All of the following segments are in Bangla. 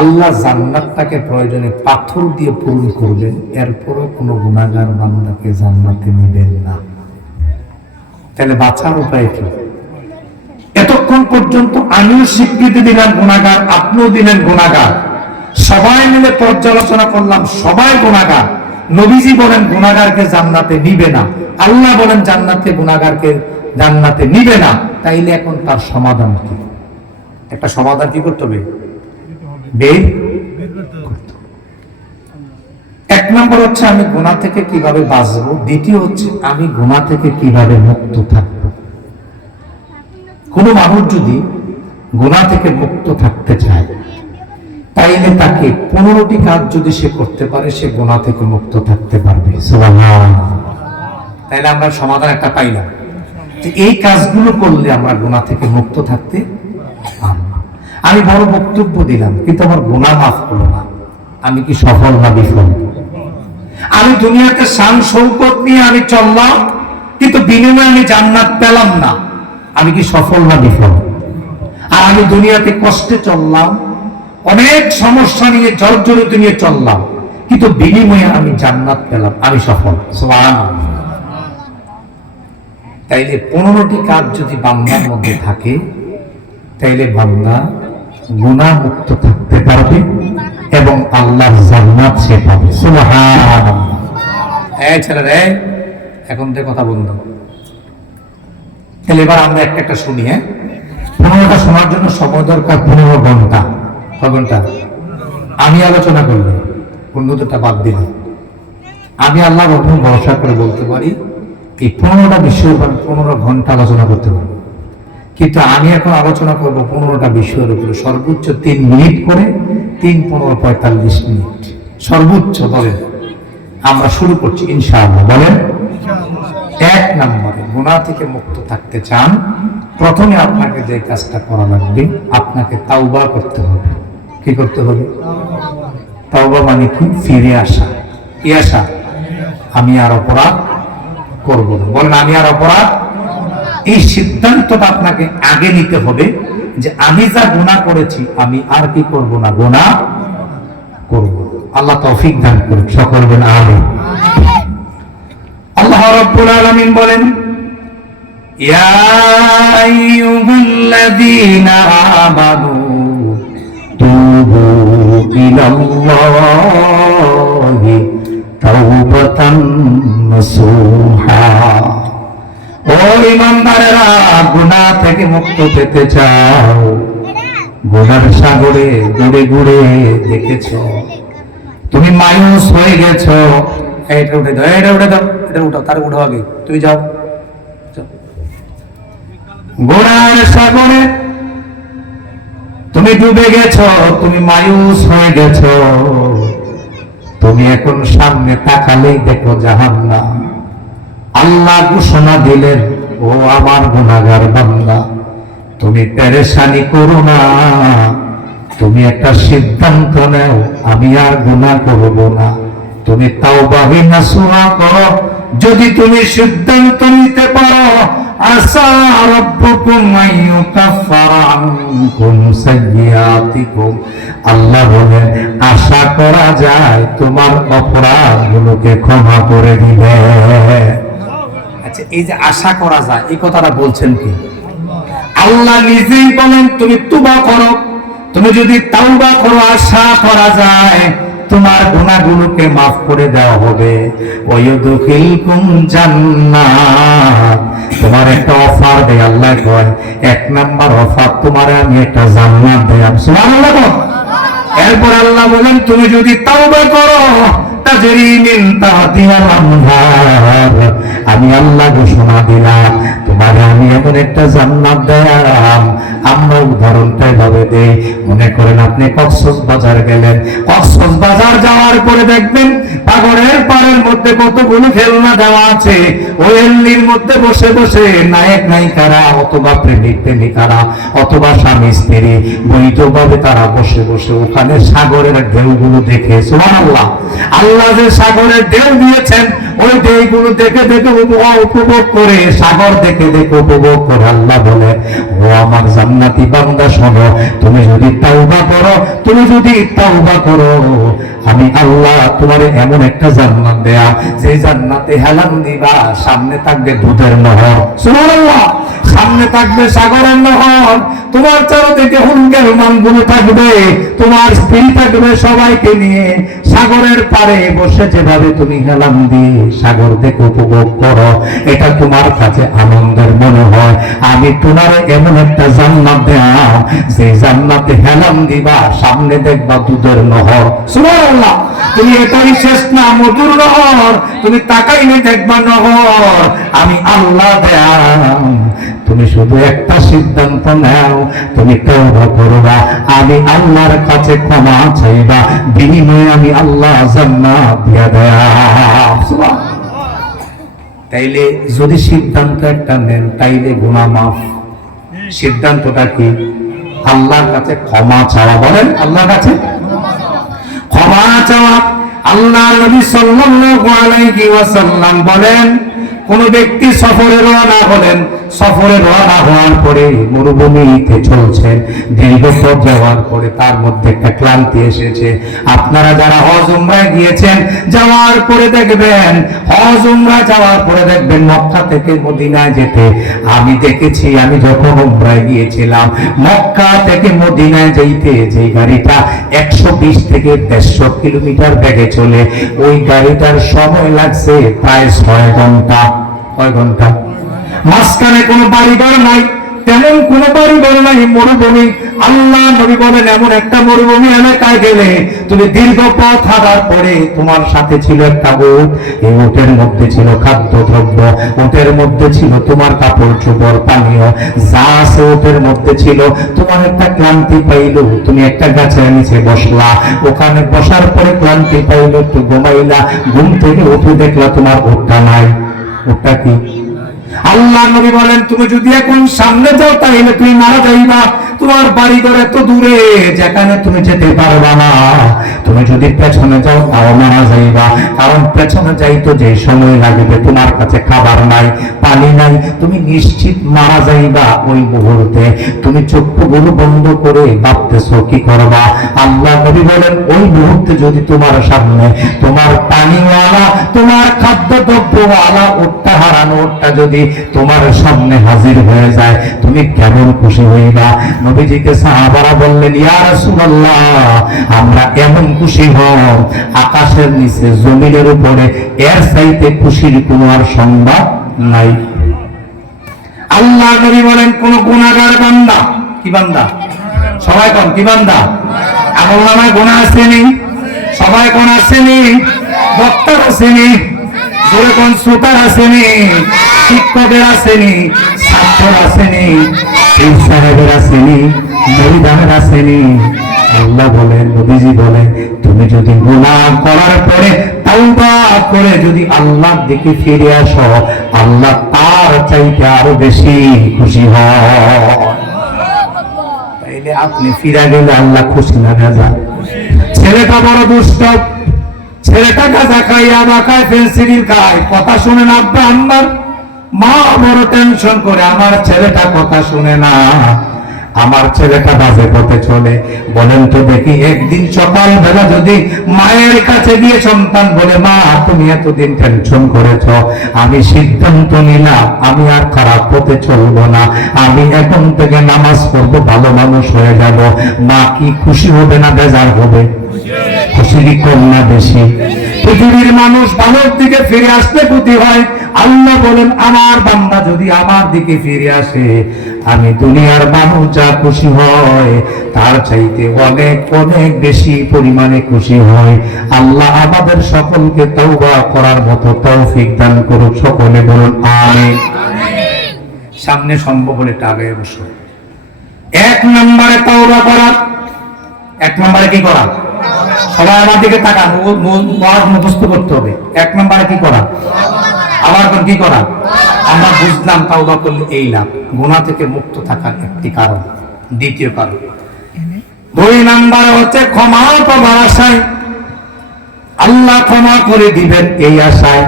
আল্লাহ জান্নাতটাকে প্রয়োজনে পাথর দিয়ে পূরণ করবেন, এরপরও কোনো গুনাহগার বান্দাকে জান্নাতে নেবেন না। তাহলে বাঁচার উপায় কি? এতক্ষণ পর্যন্ত আমিও স্বীকৃতি দিলাম গুনাহগার, আপনিও দিলেন গুনাহগার, সবাই মিলে পর্যালোচনা করলাম সবাই গুনাহগার। নবীজি বলেন গুনাহগারকে জান্নাতে নিবে না, আল্লাহ বলেন জান্নাতে গুনাহগারকে জান্নাতে নিবে না। তাইলে এখন তার সমাধান কি? একটা সমাধান কি করতে হবে? এক নম্বর হচ্ছে আমি গুনাহ থেকে কিভাবে বাঁচবো, দ্বিতীয় হচ্ছে আমি গুনাহ থেকে কিভাবে মুক্ত থাকবো। কোন মানুষ যদি গুনাহ থেকে মুক্ত থাকতে চায় তাইলে তাকে 15টি কাজ যদি সে করতে পারে সে গুনাহ থেকে মুক্ত থাকতে পারবে। সুবহানাল্লাহ। তাইলে আমরা সমাধান একটা পাইলাম যে এই কাজগুলো করলে আমরা গুনাহ থেকে মুক্ত থাকতে পারবো। আমি বড় বক্তব্য দিলাম কিন্তু আমার গুনাহ মাফ হলো না, আমি কি সফল না বিফল? আমি দুনিয়াতে শান শৌকত নিয়ে আমি চললাম কিন্তু বিনিময়ে আমি জান্নাত পেলাম না, আমি কি সফল না বিফল? আর আমি দুনিয়াতে কষ্টে চললাম, অনেক সমস্যা নিয়ে জর্জরিত নিয়ে চললাম কিন্তু বিনিময়ে আমি জান্নাত পেলাম, আমি সফল। সুবহানাল্লাহ। তাইলে 15টি কাজ যদি বান্দার মধ্যে থাকে তাইলে বান্দা গুনাহ মুক্ত থাকতে পারবে এবং আল্লাহর জান্নাত সে পাবে। সুবহানাল্লাহ। এই ছেলেরা এখন থেকে কথা বন্ধ। তাহলে এবার আমরা একটা শুনি। 15টা শোনার জন্য সময় দরকার 15 ঘন্টা। কয় ঘন্টা? আমি আলোচনা করলে অন্যদেরটা বাদ দিলাম। আমি আল্লাহর উপর ভরসা করে বলতে পারি এই 15টা বিষয়ের উপর 15 ঘন্টা আলোচনা করতে পারি, কিন্তু আমি এখন আলোচনা করব 15টা বিষয়ের উপরে, সর্বোচ্চ 3 মিনিট করে, 3, 15, 45 মিনিট সর্বোচ্চ। বলেন আমরা শুরু করছি ইনশাআল্লাহ। বলেন 1 নম্বরে গুনাহ থেকে মুক্ত থাকতে চান, প্রথমে আপনাকে যে কাজটা করা লাগবে আপনাকে তাওবা করতে হবে। কি করতে হবে? তাওবা মানে কি? ফিরে আসা। কি আসা? আমি আর অপরাধ করব না। বলেন আমি আর অপরাধ। এই সিদ্ধান্তটা আপনাকে আগে নিতে হবে যে আমি যা গুনাহ করেছি আমি আর কি করব না, গুনাহ করব। আল্লাহ তৌফিক দান করুন, সকল বলেন আমিন। আল্লাহ রাব্বুল আলামিন বলেন ইয়া আইয়ুহাল্লাযীনা আমানু তুবু ইলাল্লাহি তাওবাতান নাসুহা। ও ঈমানদারেরা, গুনাহ থেকে মুক্ত পেতে চাও? গুনার সাগরে ঘুরে ঘুরে দেখেছো, তুমি মায়ুস হয়ে গেছো। এটা উঠে দাও, এটা উঠে দাও, এটা উঠাও, তার উঠো আগে, তুমি যাও। গুনার সাগরে তুমি ডুবে গেছো, তুমি মায়ুস হয়ে গেছো, তুমি এখন সামনে তাকালেই দেখো জাহান্নাম। আল্লাহ ঘোষণা দিলেন, ও আমার গুনাহগার বান্দা, তুমি পেরেশানি করো না, তুমি একটা সিদ্ধান্ত নাও, আমি আর গুনাহ করব না। তুমি তাওবা নাসুহা করো। যদি তুমি সিদ্ধান্ত নিতে পারো, আসা রাব্বুকুম আইয়ুকাফফারা আনকুম সাইয়্যাতিকুম, আল্লাহ বলেন আশা করা যায় তোমার অপরাধগুলোকে ক্ষমা করে দিবে। আচ্ছা, এই যে আশা করা যায় এই কথাটা বলছেন কি? আল্লাহ নিজেই বলেন তুমি তওবা করো, তুমি যদি তাওবা করো আশা করা যায় তোমার গুনাহগুলোকে মাফ করে দেওয়া হবে। ওয়ায়ুদখিলকুম জান্নাত, তোমার একটা অফার দেয় আল্লাহ কয়, 1 নাম্বার অফার তোমার আমি একটা জান্নাত দিলাম। সুবহানাল্লাহ। এরপর আল্লাহ বলেন তুমি যদি তাওবা করো তাজরি মিন তাহতিহাল আনহার, আমি আল্লাহ ঘোষণা দিলাম তোমার আমি এমন একটা জান্নাত দিলাম। আমরা উদাহরণটা এভাবে দেই, মনে করেন আপনি কক্সবাজার গেলেন, কক্সবাজার যাওয়ার পরে দেখবেন পাগড়ের পাড়ের মধ্যে কতগুলো খেলনা দেওয়া আছে, ওই এলনির মধ্যে বসে বসে নায়ক নায়িকারা অথবা প্রেমিক প্রেমিকারা অথবা স্বামী স্ত্রী বৈধভাবে তারা বসে বসে ওখানে সাগরের ঢেউগুলো দেখে। সুবহানাল্লাহ। আল্লাহ যে সাগরের ঢেউ দিয়েছেন ওই ঢেউগুলো দেখে দেখে উপভোগ করে, সাগর দেখে দেখে উপভোগ করে আল্লাহ বলে, ও আমার জান্নাতি বান্দা শোনো, তুমি যদি তাওবা করো, তুমি যদি তাওবা করো, আমি আল্লাহ তোমারে এমন একটা জান্নাত দেয়া, যে জান্নাতে হেলান দিবা, সামনে থাকবে দুধের নহর, সুবহানাল্লাহ, সামনে থাকবে সাগরের নহর, তোমার চারদিকে হুঙ্গের মানগুলো থাকবে, তোমার স্ত্রী থাকবে, সবাইকে নিয়ে সাগরের পাড়ে বসে যেভাবে তুমি হেলান দিয়ে সাগর দেখে উপভোগ করো, এটা তোমার কাছে আনন্দের মনে হয়। আমি তোমারে এমন একটা জান্নাত দেয়া, যে জান্নাতে হেলান দিবা, সামনে দেখবা দুধের নহর, সুবহানাল্লাহ। তুমি এটাই শেষ না, মধুর নহর, তুমি তাকাইলে দেখবা নহর, আমি আল্লাহ দেয়া। তুমি শুধু একটা সিদ্ধান্ত নাও, তুমি তওবা করবা, আমি আল্লাহর কাছে ক্ষমা চাইবা, বিনিময়ে আমি আল্লাহ জান্নাত দিয়া দেব। তাইলে যদি সিদ্ধান্ত একটা নেন, তাইলে গুনাহ মাফ। সিদ্ধান্তটা কি? আল্লাহর কাছে ক্ষমা চাওয়া। বলেন, আল্লাহর কাছে ক্ষমা চাওয়া। আল্লাহ নবী সাল্লাল্লাহু আলাইহি ওয়াসাল্লাম বলেন, কোন ব্যক্তি সফরে রওনা হলেন, সফরে রওনা হওয়ার পরে মরুভূমিতে চলছেন, দীর্ঘ পথ যাওয়ার পরে তার মধ্যে একটা ক্লান্তি এসেছে। আপনারা যারা হজ উমরায় গিয়েছেন, যাওয়ার পরে দেখবেন, হজ উমরা যাওয়ার পরে দেখবেন, মক্কা থেকে মদিনায় যেতে আমি দেখেছি, আমি যখন উমরায় গিয়েছিলাম, মক্কা থেকে মদিনায় যাইতে যে গাড়িটা 120 থেকে 150 কিলোমিটার বেগে চলে, ওই গাড়িটার সময় লাগছে প্রায় 6 ঘন্টা। কয় ঘন্টা? মাঝখানে কোনো বাড়িঘর নাই, তেমন কোনো বাড়িঘর নাই, মরুভূমি। আল্লাহ নবী বলেন, এমন একটা মরুভূমি এলাকায় গেলে তুমি দীর্ঘ পথ হাঁটার পরে তোমার সাথে ছিল একটা উট, এই উটের মধ্যে ছিল খাদ্যদ্রব্য, উটের মধ্যে ছিল তোমার কাপড় চোপড়, পানীয়, যা আছে উটের মধ্যে ছিল। তোমার একটা ক্লান্তি পাইলো, তুমি একটা গাছের নিচে বসলা, ওখানে বসার পরে ক্লান্তি পাইলো, একটু ঘুমাইলা, ঘুম থেকে উঠে দেখলা তোমার উটটা নাই। উটটা কি? আল্লাহ নবী বলেন, তুমি যদি এখন সামনে যাও তাহলে তুমি মারা যাইবা, তোমার বাড়ি ঘর এত দূরে যেখানে তুমি যেতে পারবা না। তুমি যদি পেছনে যাও তাও মারা যাইবা, কারণ পেছনে যাইতো যে সময় লাগবে, তোমার কাছে খাবার নাই, পানি নাই, তুমি নিশ্চিত মারা যাইবা ওই মুহূর্তে। তুমি চক্ষুগুলো বন্ধ করে ভাবতেছো কি করবা। আল্লাহ নবী বলেন, ওই মুহূর্তে যদি তোমার সামনে তোমার পানিওয়ালা, তোমার খাদ্যদ্রব্যওয়ালা উটটা, হারানো উটটা যদি তোমার সামনে হাজির হয়ে যায়, তুমি কেমন খুশি হইবা? নবীজিকে সাহাবারা বললেন, ইয়া রাসূলুল্লাহ, আমরা এমন খুশি হব, আকাশের নিচে জমিনের উপরে এর চাইতে খুশির কোনো আর সংবাদ নাই। আল্লাহ নবী বলেন, কোন গুনাহগার বান্দা, কি বান্দা? সবাই কোন কি বান্দা? আমলনামায় গুনাহ আসেনি? সবাই কোন আসেনি? বক্তার আসেনি? জোরে কোন সুতার আসেনি? শিক্ষকের আসেনি? ছাত্র আসেনি? এই সাহেবের আসেনি? মহিলাদের আসেনি? আল্লাহ বলেন, নবীজি বলেন, তুমি যদি গুনাহ করার পরে তাওবা করে যদি আল্লাহর দিকে ফিরে আসো, আল্লাহ তার চাইতে আরো বেশি খুশি হয়। তাইলে আপনি ফিরে গেলে আল্লাহ খুশি না গাজা? ছেলেটা বড় দুষ্ট, ছেলেটা গাঁজা খায়, আবা খায়, ফেন্সিডিল খায়, কথা শুনে না আব্বা আম্মার। মা বড় টেনশন করে, আমার ছেলেটা কথা শুনে না, আমার ছেলেটা বাজে পথে চলে। বলেন তো দেখি, একদিন সকাল বেলা যদি মায়ের কাছে গিয়ে সন্তান বলে, মা তুমি এতদিন টেনশন করেছ, আমি সিদ্ধান্ত নিলাম আমি আর খারাপ পথে চলবো না, আমি এখন থেকে নামাজ পড়বো, ভালো মানুষ হয়ে যাব, মা কি খুশি হবে না বেজার হবে? খুশি কি কম না বেশি? পৃথিবীর মানুষ ভালোর দিকে ফিরে আসতে খুশি হয়। আল্লাহ বলেন, আমার বান্দা যদি আমার দিকে ফিরে আসে, আমি দুনিয়ার মানুষ যা খুশি হয় তার চাইতে অনেক অনেক বেশি পরিমাণে খুশি হয়। আল্লাহ আমাদের সকলকে তওবা করার মতো তৌফিক দান করুক। সকলে বলুন আমিন। সামনে সম্ভব হলে টাগে বসো। 1 নম্বরে তওবা করা। 1 নম্বরে কি করা? সবাই আমার দিকে তাকান, মুখস্থ করতে হবে। 1 নম্বরে কি করা? আবার কি করা? আমরা বুঝলাম তাওবা করলে এই লাভ, গুনাহ থেকে মুক্ত থাকার একটি কারণ। দ্বিতীয় কারণ, 2 নম্বরে হচ্ছে ক্ষমা পাবার আশায়, আল্লাহ ক্ষমা করে দিবেন এই আশায়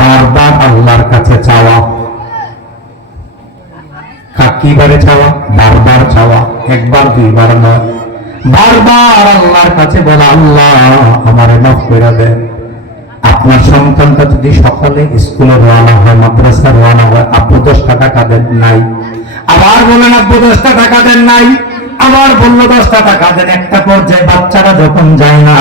বারবার আল্লাহর কাছে চাওয়া। কিভাবে চাওয়া? বারবার চাওয়া, 1 বার 2 বার নয়। বারবার আল্লাহর কাছে বলে, আল্লাহ আমারে মাফ করে দেন। আপনার সন্তানটা যদি সকালে স্কুলে রওনা হয়, মাদ্রাসা রওনা হয়, আব্বু 10টা টাকা দেন নাই, আবার বলেন আব্বু 10টা টাকা দেন নাই, আবার বললো 10টা টাকা দেন। একটা পর্যায়ে বাচ্চারা যখন যায় না,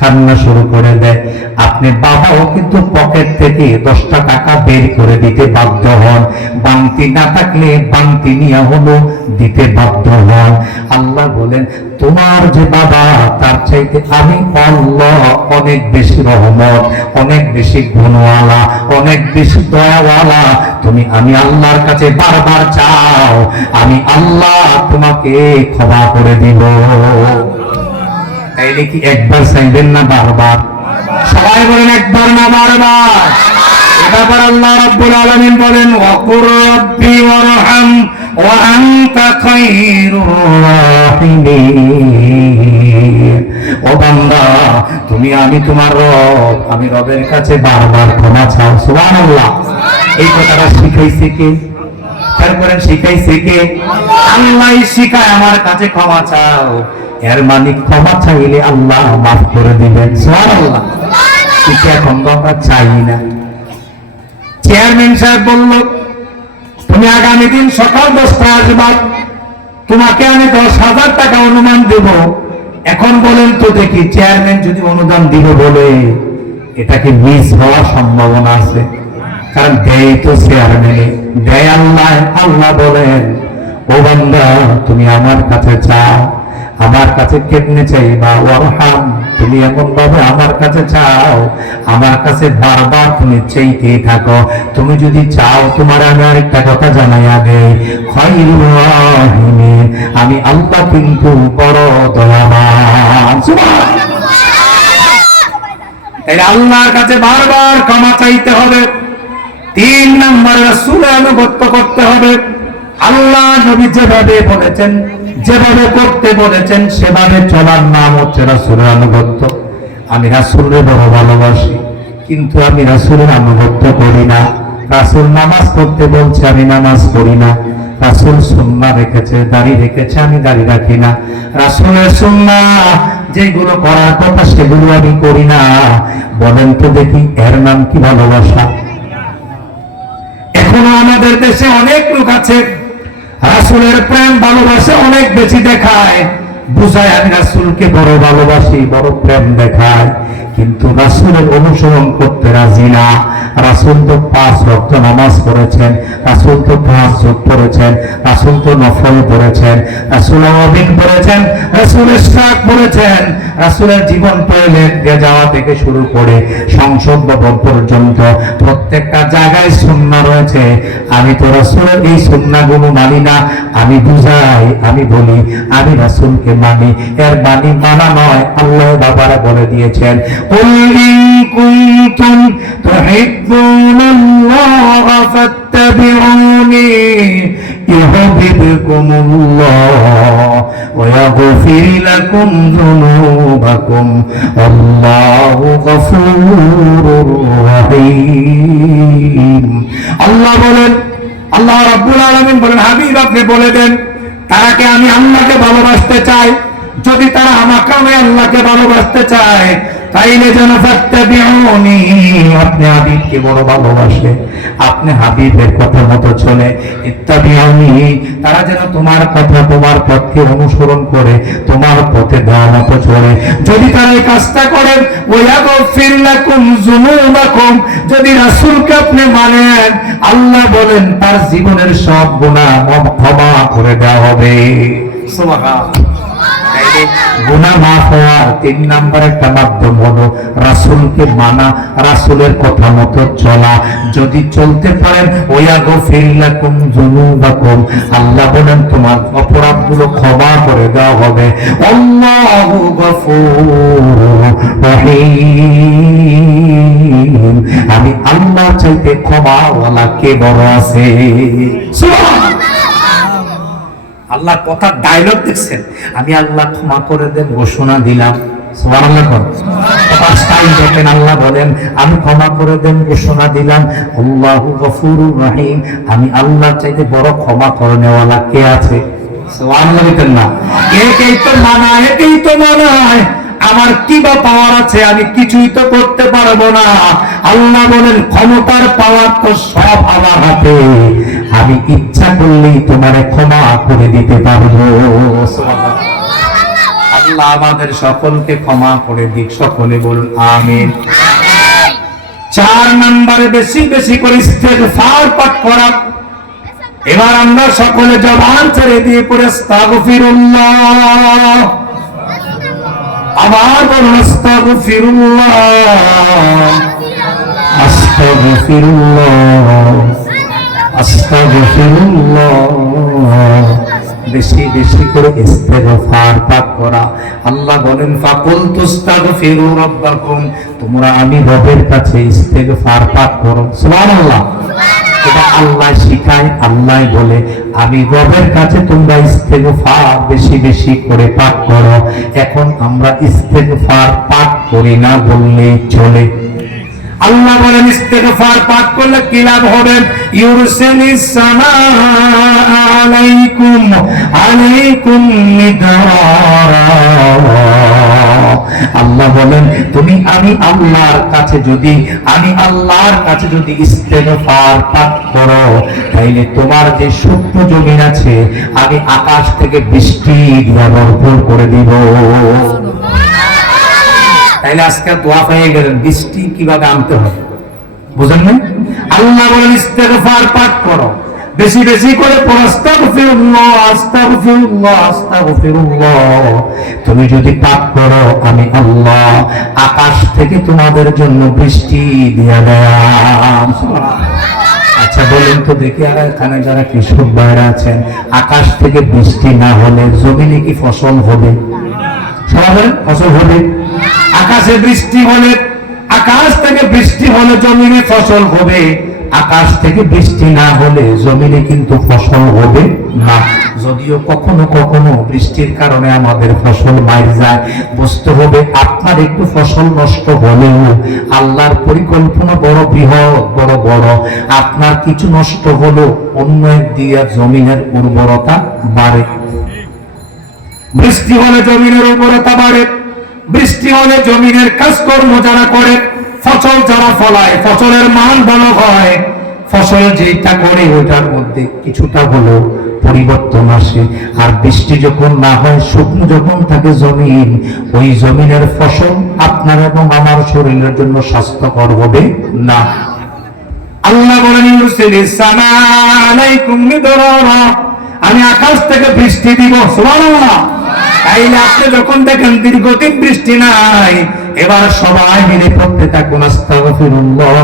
কান্না শুরু করে দেয়, আপনি বাবাও কিন্তু পকেট থেকে 10টা টাকা বের করে দিতে বাধ্য হন, বাংতি না থাকলে বাংতি নিয়ে হলো দিতে বাধ্য হন। আল্লাহ বলেন, তোমার যে বাবা তার চাইতে আমি আল্লাহ অনেক বেশি রহমত, অনেক বেশি গুণওয়ালা, অনেক বেশি দয়াওয়ালা। তুমি আমি আল্লাহর কাছে বারবার চাও, আমি আল্লাহ তোমাকে ক্ষমা করে দিব। তাইলে কি একবার চাইবেন না বারবার? সবাই বলেন একবার না বারবার। এবার আল্লাহ রাব্বুল আলামিন বলেন, ওয়াকুর রাব্বি ওয়ারহাম ওয়া আনতা খায়রুর রাহিমিন। ও বান্দা, তুমি আমি তোমার রব, আমি রবের কাছে বারবার ক্ষমা চাও। সুবহানাল্লাহ। এই কথাটা শিখাইছে কে? তারপরে শিখাইছে কে? আল্লাহই শিখায় আমার কাছে ক্ষমা চাও। এর মানে ক্ষমা চাইলে আল্লাহ মাফ করে দিবেন। সুবহানাল্লাহ। কিন্তু এখন আমরা চাই না। চেয়ারম্যান সাহেব বলল, তুমি আগামী দিন সকাল 10টায় আসবা, তোমাকে আমি 10,000 টাকা অনুদান দেব। এখন বলেন তো দেখি, চেয়ারম্যান যদি অনুদান দিবে বলে, এটাকে মিস হওয়ার সম্ভাবনা আছে? কারণ দেয় তো চেয়ারম্যান, দেয় আল্লাহ। আল্লাহ বলেন, ও বান্দা তুমি আমার কাছে চাও। আমার কাছে কেমনে চাইবা? ওয়ারহাম, তুমি এমন ভাবে আমার কাছে চাও, আমার কাছে বারবার তুমি চাইতেই থাকো। তুমি যদি চাও, তোমার আমি আরেকটা কথা জানাই আগে, খায়রুর রাহিমিন, আমি আল্লাহ কিন্তু বড় দয়াবান। তাই আল্লাহর কাছে বারবার ক্ষমা চাইতে হবে। 3 নম্বর, রাসূলের আনুগত্য করতে হবে। আল্লাহ নবী যেভাবে বলেছেন, যেভাবে করতে বলেছেন, সেভাবে চলার নাম হচ্ছে রাসূলের আনুগত্য। আমি রাসূলকে বড় ভালোবাসি, কিন্তু আমি রাসূলের আনুগত্য করি না। রাসূল নামাজ পড়তে বলছে, আমি নামাজ পড়ি না। রাসূল সুন্নাহ রেখেছে, দাড়ি রেখেছে, আমি দাড়ি রাখি না। রাসূলের সুন্নাহ যেগুলো করার কথা সেগুলো আমি করি না। বলেন তো দেখি, এর নাম কি ভালোবাসা? এখনো আমাদের দেশে অনেক লোক আছে, রাসূলের প্রেম ভালোবাসা অনেক বেশি দেখায়, বুঝায় আমি রাসূলকে বড় ভালোবাসি, বড় প্রেম দেখায়, কিন্তু রাসূলের অনুসরণ করতে রাজি না। রাসূল তো 5 ওয়াক্ত নামাজ পড়েছেন, রাসূল তো তাহাজ্জুদ পড়েছেন, রাসূল তো নফল পড়েছেন, রাসূল আওয়াবিন পড়েছেন, রাসূল ইসরাক পড়েছেন, রাসূলের জীবন টয়লেট দিয়ে যাওয়া থেকে শুরু করে সংসদ ভবন পর্যন্ত প্রত্যেকটা জায়গায় সুন্নাহ রয়েছে। আমি তো রাসূলের এই সুন্নাহগুলো মানি না। আমি বুঝাই, আমি বলি আমি রাসূলকে মানি। এর মানি মানা নয়, আল্লাহ বাবারা বলে দিয়েছেন, কুল ইন কুনতুম তুহিব্বুনাল্লাহ ফাত্তাবিউনি ইউহিব্বুকুমুল্লাহ ওয়া ইয়াগফির লাকুম যুনুবাকুম আল্লাহু গফুরুর রহিম। আল্লাহ বলেন, আল্লাহ রাব্বুল আলামিন বলেন, হাবিব আপনি বলে দেন, তারাকে আমি আল্লাহকে ভালোবাসতে চাই। যদি তারা আমাকে আমি আল্লাহকে ভালোবাসতে চায়, তাইলে যেন ফাত্তাবিউনি, আপনি হাবিবকে বড় ভালোবাসে, আপনি হাবিবের কথা মতো চলে। ইত্তাবিউনি, তারা যেন তোমার কথা, তোমার পথকে অনুসরণ করে, তোমার পথে দেওয়া মতো চলে। যদি তারা এই কাজটা করেন, ওয়াগফির লাকুম যুনুবাকুম, যদি রাসূলকে আপনি মানেন, আল্লাহ বলেন তার জীবনের সব গুনাহ ক্ষমা করে দেওয়া হবে। সুবহানাল্লাহ। গুনাহ মাফ হওয়ার 3 নম্বর একটা মাধ্যম হলো রাসূলকে মানা, রাসূলের কথা মতো চলা। যদি চলতে পারেন, ওয়াগফির লাকুম যুনুবাকুম, আল্লাহ বলেন তোমার অপরাধগুলো ক্ষমা করে দেওয়া হবে। আল্লাহু গফুরুর রহিম, আমি আল্লাহ চাইতে ক্ষমাওয়ালা কে বড় আছে? সুবহানাল্লাহ। আল্লাহ কথা ডায়লগ দেখছেন, আমি আল্লাহ ক্ষমা করে দেন ঘোষণা দিলাম। সুবহানাল্লাহ। দেখেন আল্লাহ বলেন, আমি ক্ষমা করে দেন ঘোষণা দিলাম। আল্লাহু গফুরুর রহিম, আমি আল্লাহ চাইতে বড় ক্ষমা করনেওয়ালা কে আছে? সুবহানাল্লাহ বলেন না? একেই তো মানায় আমার কি বা পাওয়ার আছে, আমি কিছুই তো করতে পারবো না। আল্লাহ বলেন ক্ষমতার পাওয়ার তো সব আমার হাতে, আমি ইচ্ছা করলেই তোমারে ক্ষমা করে দিতে পারবো। আল্লাহ আমাদের সকলকে ক্ষমা করে দিক, সকলে বলুন আমিন। 4 নম্বরে বেশি বেশি করে ইস্তেগফার পাঠ করা। এবার আমরা সকলে জবান ছেড়ে দিয়ে পড়ে আস্তাগফিরুল্লাহ, আবার বলুন আস্তাগফিরুল্লাহ, আস্তাগফিরুল্লাহ, আস্তাগফিরুল্লাহ। বেশি বেশি করে ইস্তেগফার পাঠ করা। আল্লাহ বলেন ফাকুল তুস্তাগফিরু রাব্বাকুম, তোমরা আমি রবের কাছে ইস্তেগফার পাঠ করো। সুবহানাল্লাহ। এটা আল্লাহ শিখায়, আল্লাহ বলে আমি রবের কাছে তোমরা ইস্তেগফার বেশি বেশি করে পাঠ করো। এখন আমরা ইস্তেগফার পাঠ করি না বললেই চলে। আল্লাহ বলেন ইস্তেগফার পাঠ করলে কি লাভ হবে? ইউরসিলিস সামাআ আলাইকুম মিদরারা। আল্লাহ বলেন তুমি আমি আল্লাহর কাছে যদি ইস্তেগফার পাঠ করো, তাইলে তোমার যে সূক্ষ্ম জমিন আছে আমি আকাশ থেকে বৃষ্টি দিয়ে ভরপুর করে দিব। তাইলে আজকে দোয়া পেয়ে গেলেন, বৃষ্টি কিভাবে আনতে হবে বুঝেন না? আল্লাহ বলেন ইস্তেগফার পাঠ করো, বেশি বেশি করে পড়ো আস্তাগফিরুল্লাহ, আস্তাগফিরুল্লাহ, আস্তাগফিরুল্লাহ। তুমি যদি পাঠ করো আমি আল্লাহ আকাশ থেকে তোমাদের জন্য বৃষ্টি দিয়ে দিলাম। আচ্ছা বলেন তো দেখি, আর এখানে যারা কৃষক ভাইরা আছেন, আকাশ থেকে বৃষ্টি না হলে জমিনে কি ফসল হবে? সবাই ফসল হবে? আকাশে বৃষ্টি হলে, আকাশ থেকে বৃষ্টি হলে জমিনে ফসল হবে, আকাশ থেকে বৃষ্টি না হলে জমিনে কিন্তু ফসল হবে না। যদিও কখনো কখনো বৃষ্টির কারণে আমাদের ফসল মারা যায়, বুঝতে হবে আপনার একটু ফসল নষ্ট হলেও আল্লাহর পরিকল্পনা বড় বৃহৎ, বড় বড়। আপনার কিছু নষ্ট হলেও অন্য দিয়ে জমিনের উর্বরতা বাড়ে। বৃষ্টি হলে জমিনের উর্বরতা বাড়ে, বৃষ্টি হলে জমিনের কাজকর্ম যারা করে, ফসল যারা ফলায়, ফসলের মান ভালো হয়। ফসল যেটা করে ওইটার মধ্যে কিছুটা হলেও পরিবর্তন আসে। আর বৃষ্টি যখন না হয়, শুকনো যখন থাকে জমিন, ওই জমিনের ফসল আপনার এবং আমার শরীরের জন্য স্বাস্থ্যকর হবে না। আল্লাহ বলেন ইউরসিলিস সামাআ আলাইকুম মিদরারা, আমি আকাশ থেকে বৃষ্টি দিব। সুবহানাল্লাহ। তাইলে আপনি যখন দেখেন দীর্ঘদিন বৃষ্টি নাই, এবার সবাই মিলে পড়তে থাকুন আস্তাগফিরুল্লাহ,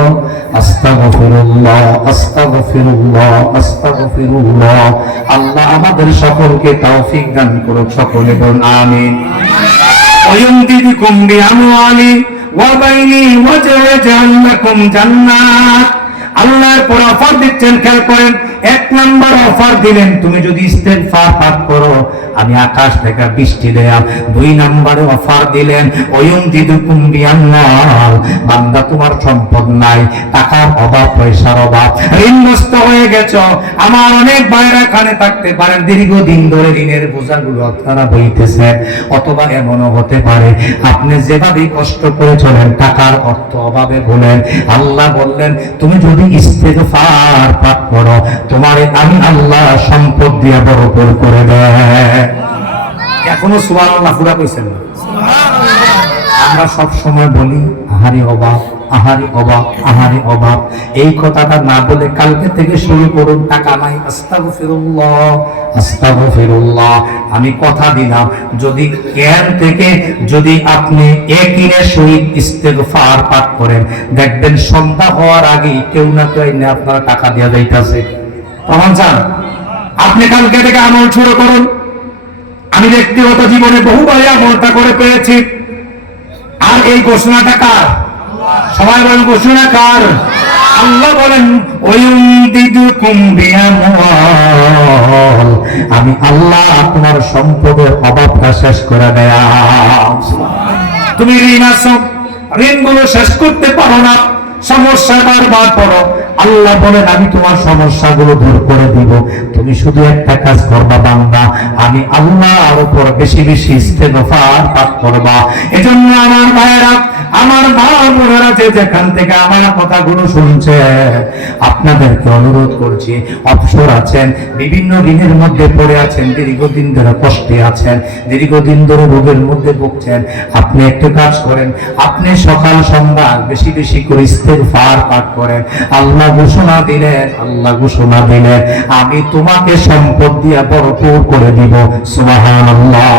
আস্তাগফিরুল্লাহ, আস্তাগফিরুল্লাহ, আস্তাগফিরুল্লাহ। আল্লাহ আমাদের সকলকে তৌফিক দান করুন, সকলে বলুন আমিন। ওয়ায়ুমদিদুকুম বিআমওয়ালি ওয়া বাইনি ওয়াজআল লাকুম জান্নাত। আল্লাহর পর অফার দিচ্ছেন, খেয়াল করেন। 1 নম্বর অফার দিলেন, তুমি যদি ইস্তেগফার পাঠ করো আমি আকাশ থেকে বৃষ্টি দেব। 2 নম্বরে অফার দিলেন ওয়ায়ুমদিদুকুম বিআমওয়াল, বান্দা তোমার সম্পদ নাই, টাকার অভাব, পয়সার অভাব, ঋণগ্রস্ত হয়ে গেছো। আমার অনেক ভাইরা এখানে থাকতে পারেন, দীর্ঘদিন ধরে ঋণের বোঝাগুলো আপনারা বইতেছেন। অথবা এমনও হতে পারে আপনি যেভাবে কষ্ট করে চলেন টাকার অর্থ অভাবে বলেন। আল্লাহ বললেন তুমি যদি ইস্তেগফার পাঠ করো তোমারে আমি আল্লাহ সম্পদ দিয়ে বরকত করে দেয়। এখনো সুবহানাল্লাহ পুরা কইছেন না? আমরা সব সময় বলি আহারে অভাব, আহারে অভাব, আহারে অভাব। এই কথাটা না বলে কালকে থেকে শুরু করুন, টাকা নাই, আস্তাগফিরুল্লাহ, আস্তাগফিরুল্লাহ। আমি কথা দিলাম যদি জ্ঞান থেকে যদি আপনি একিনের সহিত ইস্তেগফার পাঠ করেন, দেখবেন সন্ধ্যা হওয়ার আগেই কেউ না কেউ এনে আপনারা টাকা দেওয়া যাইতেছে। তখন চান আপনি কালকে থেকে আমল শুরু করুন। আমি ব্যক্তিগত জীবনে বহুবার আমলটা করে পেয়েছি। আর এই ঘোষণাটা কার? সবাই বলেন ঘোষণা কার? আল্লাহ বলেন ওয়ায়ুমদিদুকুম বিআমওয়াল, আমি আল্লাহ তোমার সম্পদের অভাবটা শেষ করে দেয়া। তুমি ঋণ আছো, ঋণগুলো শেষ করতে পারো না, সমস্যা বারবার পড়ো, আল্লাহ বলেন আমি তোমার সমস্যাগুলো দূর করে দিব। তুমি শুধু একটা কাজ করবা বান্দা, আমি আল্লাহর উপর বেশি বেশি ইস্তেগফার পাঠ করবা। এজন্য আমার ভাইয়েরা, আমার মা বোনেরা, যে যেখান থেকে আমার কথাগুলো শুনছে, আপনাদেরকে অনুরোধ করছি, অবসর আছেন, বিভিন্ন ঋণের মধ্যে পড়ে আছেন, দীর্ঘদিন ধরে কষ্টে আছেন, দীর্ঘদিন ধরে রোগের মধ্যে ভুগছেন, আপনি একটু কাজ করেন, আপনি সকাল সন্ধ্যা বেশি বেশি করে ইস্তেগফার পাঠ করেন। আল্লাহ ঘোষণা দিলেন, আল্লাহ ঘোষণা দিলেন, আমি তোমাকে সম্পদ দিয়ে ভরপুর করে দিব। সুবহানাল্লাহ।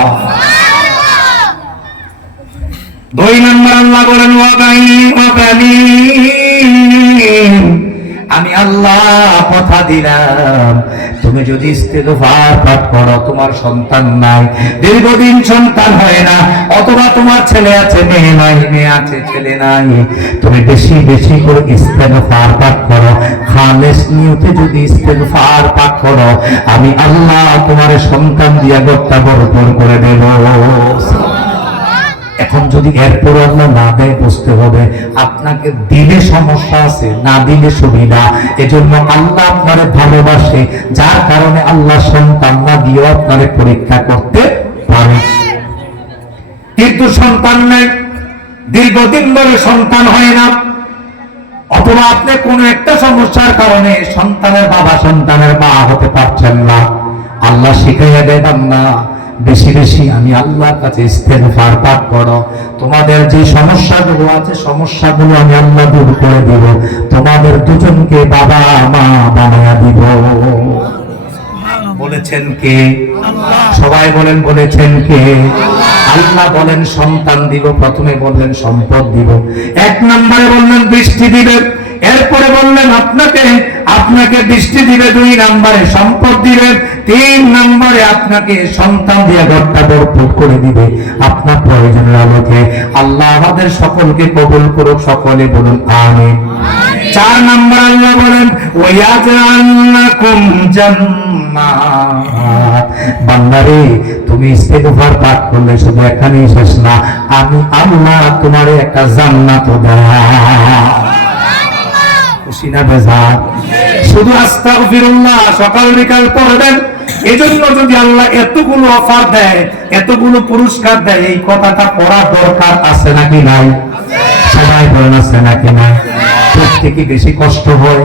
2 নম্বর আল্লাহ বলেন আমি আল্লাহ কথা দিলাম, তুমি যদি ইস্তেগফার পাঠ করো, তোমার সন্তান নাই, দীর্ঘদিন সন্তান হয় না, অথবা তোমার ছেলে আছে মেয়ে নাই, মেয়ে আছে ছেলে নাই, তুমি বেশি বেশি করে ইস্তেগফার পাঠ করো, খালেস নিয়তে যদি ইস্তেগফার পাঠ করো, আমি আল্লাহ তোমার সন্তান দিয়া গোটা ভরপুর করে দেব। এখন যদি এরপর আল্লাহ না দেয়, বুঝতে হবে আপনাকে দিলে সমস্যা আছে, না দিলে সুবিধা। এজন্য আল্লাহ আপনারে ভালোবাসে, যার কারণে আল্লাহ সন্তান না দিয়েও আপনারে পরীক্ষা করতে পারে। কিন্তু সন্তান নেই, দীর্ঘদিন ধরে সন্তান হয় না, অথবা আপনি কোন একটা সমস্যার কারণে সন্তানের বাবা সন্তানের মা হতে পারছেন না, আল্লাহ শিখাইয়া দেন না বেশি বেশি আমি আল্লাহর কাছে ইস্তেগফার পাঠ করো, তোমাদের যে সমস্যাগুলো আছে সমস্যাগুলো আমি আল্লাহ দূর করে দিব, তোমাদের দুজনকে বাবা মা বানায়া দিব। বলেছেন কে? সবাই বলেন, বলেছেন কে? আল্লাহ বলেন সন্তান দিব, প্রথমে বললেন সম্পদ দিব, 1 নম্বরে বললেন বৃষ্টি দিবে, এরপরে বললেন আপনাকে বৃষ্টি দিবে, 2 নম্বরে সম্পদ দিবে, 3 নম্বরে আপনাকে সন্তান দিয়ে ঘরটা ভরপুর করে দিবে আপনার প্রয়োজনের আলোকে। আল্লাহ আমাদের সকলকে কবুল করুক, সকলে বলুন আমিন। 4 নম্বর আল্লাহ বলেন ওয়ায়াজআলনাকুম জান্নাত। বান্দারে, তুমি ইস্তেগফার পাঠ করলে শুধু এখানেই শেষ না, আমি আল্লাহ তোমারে একটা জান্নাত দেব। খুশি না বেজার? শুধু আস্তাগফিরুল্লাহ সকাল বিকাল পড়বেন। এজন্য যদি আল্লাহ এতগুলো অফার দেয়, এতগুলো পুরস্কার দেয়, এই কথাটা পড়ার দরকার আছে নাকি নাই? সবাই বলেন আছে নাকি নাই? প্রত্যেকে বেশি কষ্ট হয়,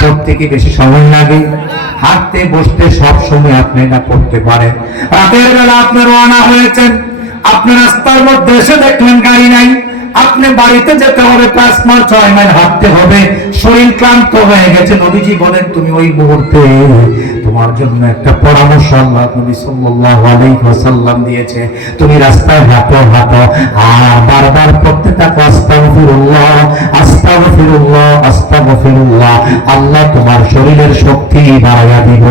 প্রত্যেকে বেশি সময় লাগে, হাঁটতে বসতে সব সময় আপনি না পড়তে পারেন। রাতের বেলা আপনি রওনা হয়েছেন, আপনি রাস্তার মধ্যে এসে দেখলেন গাড়ি নাই, আপনি বাড়িতে যেতে হবে 5 মাইল 6 মাইল হাঁটতে হবে, শরীর ক্লান্ত হয়ে গেছে। নবীজি বলেন তুমি ওই মুহূর্তে, তোমার জন্য একটা পরামর্শ আল্লাহ নবী সাল্লাল্লাহু আলাইহি ওয়াসাল্লাম দিয়েছে, তুমি রাস্তায় হাঁটো আর বারবার পড়তে থাকো আস্তাগফিরুল্লাহ আস্তাগফিরুল্লাহ আস্তাগফিরুল্লাহ, আল্লাহ তোমার শরীরের শক্তি বাড়াইয়া দিব।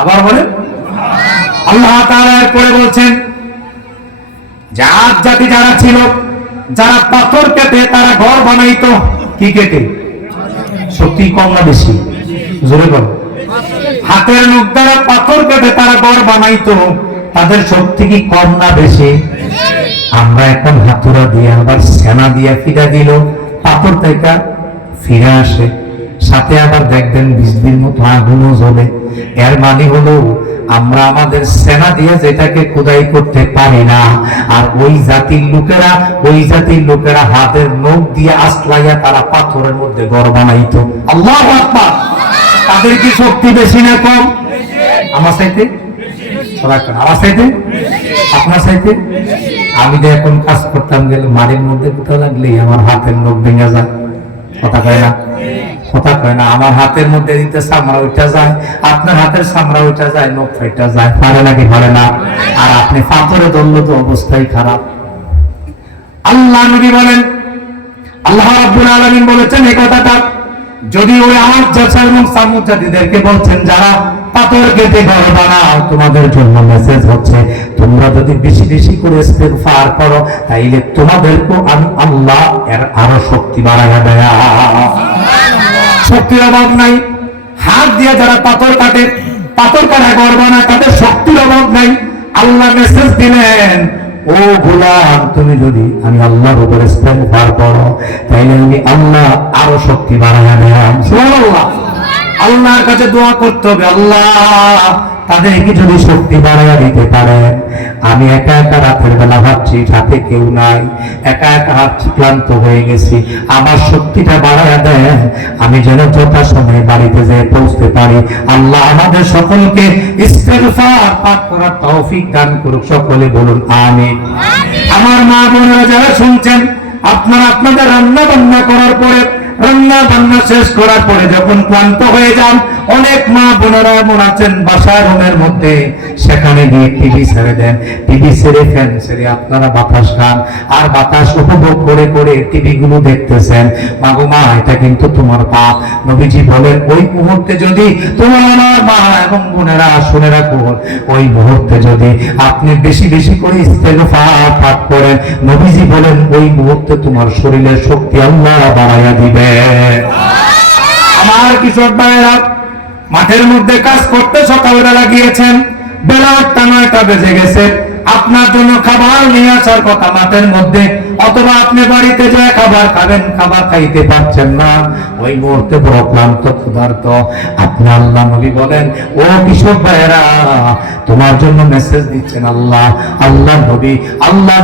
আবার বলেন আল্লাহ তাআলা এরপরে বলছেন, জাতি যারা ছিল, যারা পাথর কেটে তারা ঘর বানাইতো, কি কেটে? শক্তি কম না বেশি? জোরে বল। হাতের নখ দ্বারা পাথর কেটে তারা ঘর বানাইতো, তাদের শক্তি কি কম না বেশি? আমরা এখন হাতুড়া দিয়ে আবার সেনা দিয়ে ফিরা দিল, পাথর থেকে ফিরে আসে, সাথে আবার দেখবেন বিজলির মতো আগুনও জ্বলে। এর মানে হলো আমরা আমাদের সেনা দিয়ে যেটাকে খোদাই করতে পারি না, আর ওই জাতির লোকেরা হাতের নখ দিয়ে আসলাইয়া তারা পাথরের মধ্যে ঘর বানাইতো। আল্লাহু আকবার। তাদের কি শক্তি বেশি না কম? আমার চাইতে? আমার চাইতে? আপনার চাইতে? আমি যে এখন কাজ করতাম, গেলে মাটির মধ্যে কোথাও লাগলেই আমার হাতের নখ ভেঙে যায়। কথা কয় না? কথা কয় না? আমার হাতের মধ্যে দিতে চামড়া উঠা যায়, আপনার হাতের চামড়া উঠা যায়, নখ ফাইটা যায়, পারে নাকি পারে না? আর আপনি পাথরে ধরলে তো অবস্থাই খারাপ। আল্লাহ নবী বলেন, আল্লাহ রাব্বুল আলামিন বলেছেন এই কথাটা, যদি ওই আদ জাতির এবং সামুদ জাতিদেরকে বলছেন যারা পাথর কেটে ঘর বানাও, তোমাদের জন্য মেসেজ হচ্ছে তোমরা যদি বেশি বেশি করে ইস্তেগফার করো, তাইলে তোমাদেরকে আমি আল্লাহ এর আরো শক্তি বাড়াইয়া দেয়। শক্তির অভাব নাই। হাত দিয়ে যারা পাথর কাটে, পাথর কাটা ঘর বানায়, তাদের শক্তির অভাব নাই। আল্লাহ মেসেজ দিলেন ও গোলাম, তুমি যদি আমি আল্লাহর উপরে ইস্তেগফার করো তাইলে আমি আল্লাহ আরো শক্তি বাড়াইয়া দেব। সুবহানাল্লাহ। আল্লাহর কাছে দোয়া করতে হবে, আল্লাহ তাদেরকে যদি শক্তি বাড়াইয়া দিতে পারেন। আমি একা একা রাতের বেলা ভাবছি সাথে কেউ নাই, একা একা ভাবছি ক্লান্ত হয়ে গেছি, আমার শক্তিটা বাড়াইয়া দেন, আমি যেন যথাসময়ে বাড়িতে যেয়ে পৌঁছতে পারি। আল্লাহ আমাদের সকলকে ইস্তেগফার পাঠ করার তৌফিক দান করুক। সকলে বলুন আমিন। আমার মা বোনেরা যারা শুনছেন, আপনারা আপনাদের রান্না বান্না করার পরে, রান্না বান্না শেষ করার পরে যখন ক্লান্ত হয়ে যান, অনেক মা বোনেরা এমন আছেন বাসার রুমের মধ্যে, সেখানে গিয়ে টিভি ছেড়ে দেন, টিভি ছেড়ে ফ্যান ছেড়ে আপনারা বাতাস খান, আর বাতাস উপভোগ করে করে টিভি গুলো দেখতেছেন। মাগো মা, এটা কিন্তু তোমার পাপ। নবীজি বলেন ওই মুহূর্তে যদি তোমার আমার মা এবং বোনেরা শুনে রাখুন, ওই মুহূর্তে যদি আপনি বেশি বেশি করে ইস্তেগফার পাঠ করেন, নবীজি বলেন ওই মুহূর্তে তোমার শরীরের শক্তি আল্লাহ বাড়াইয়া দিবে। আমার কিশোর ভাইয়েরা মাঠের মধ্যে কাজ করতে সকালবেলা গিয়েছেন, বেলা 8টা বেজে গেছে, আপনার জন্য খাবার নিয়ে আসার কথা মাঠের মধ্যে, অথবা আপনি বাড়িতে যায় খাবার খাবেন, খাবার খাইতে পারছেন না, ওই মুহূর্তে বড় ক্লান্ত ক্ষুধার্ত। আপনি আল্লাহ নবী বলেন ও কিশোর ভাইয়েরা, তোমার জন্য মেসেজ দিচ্ছেন আল্লাহ। আল্লাহ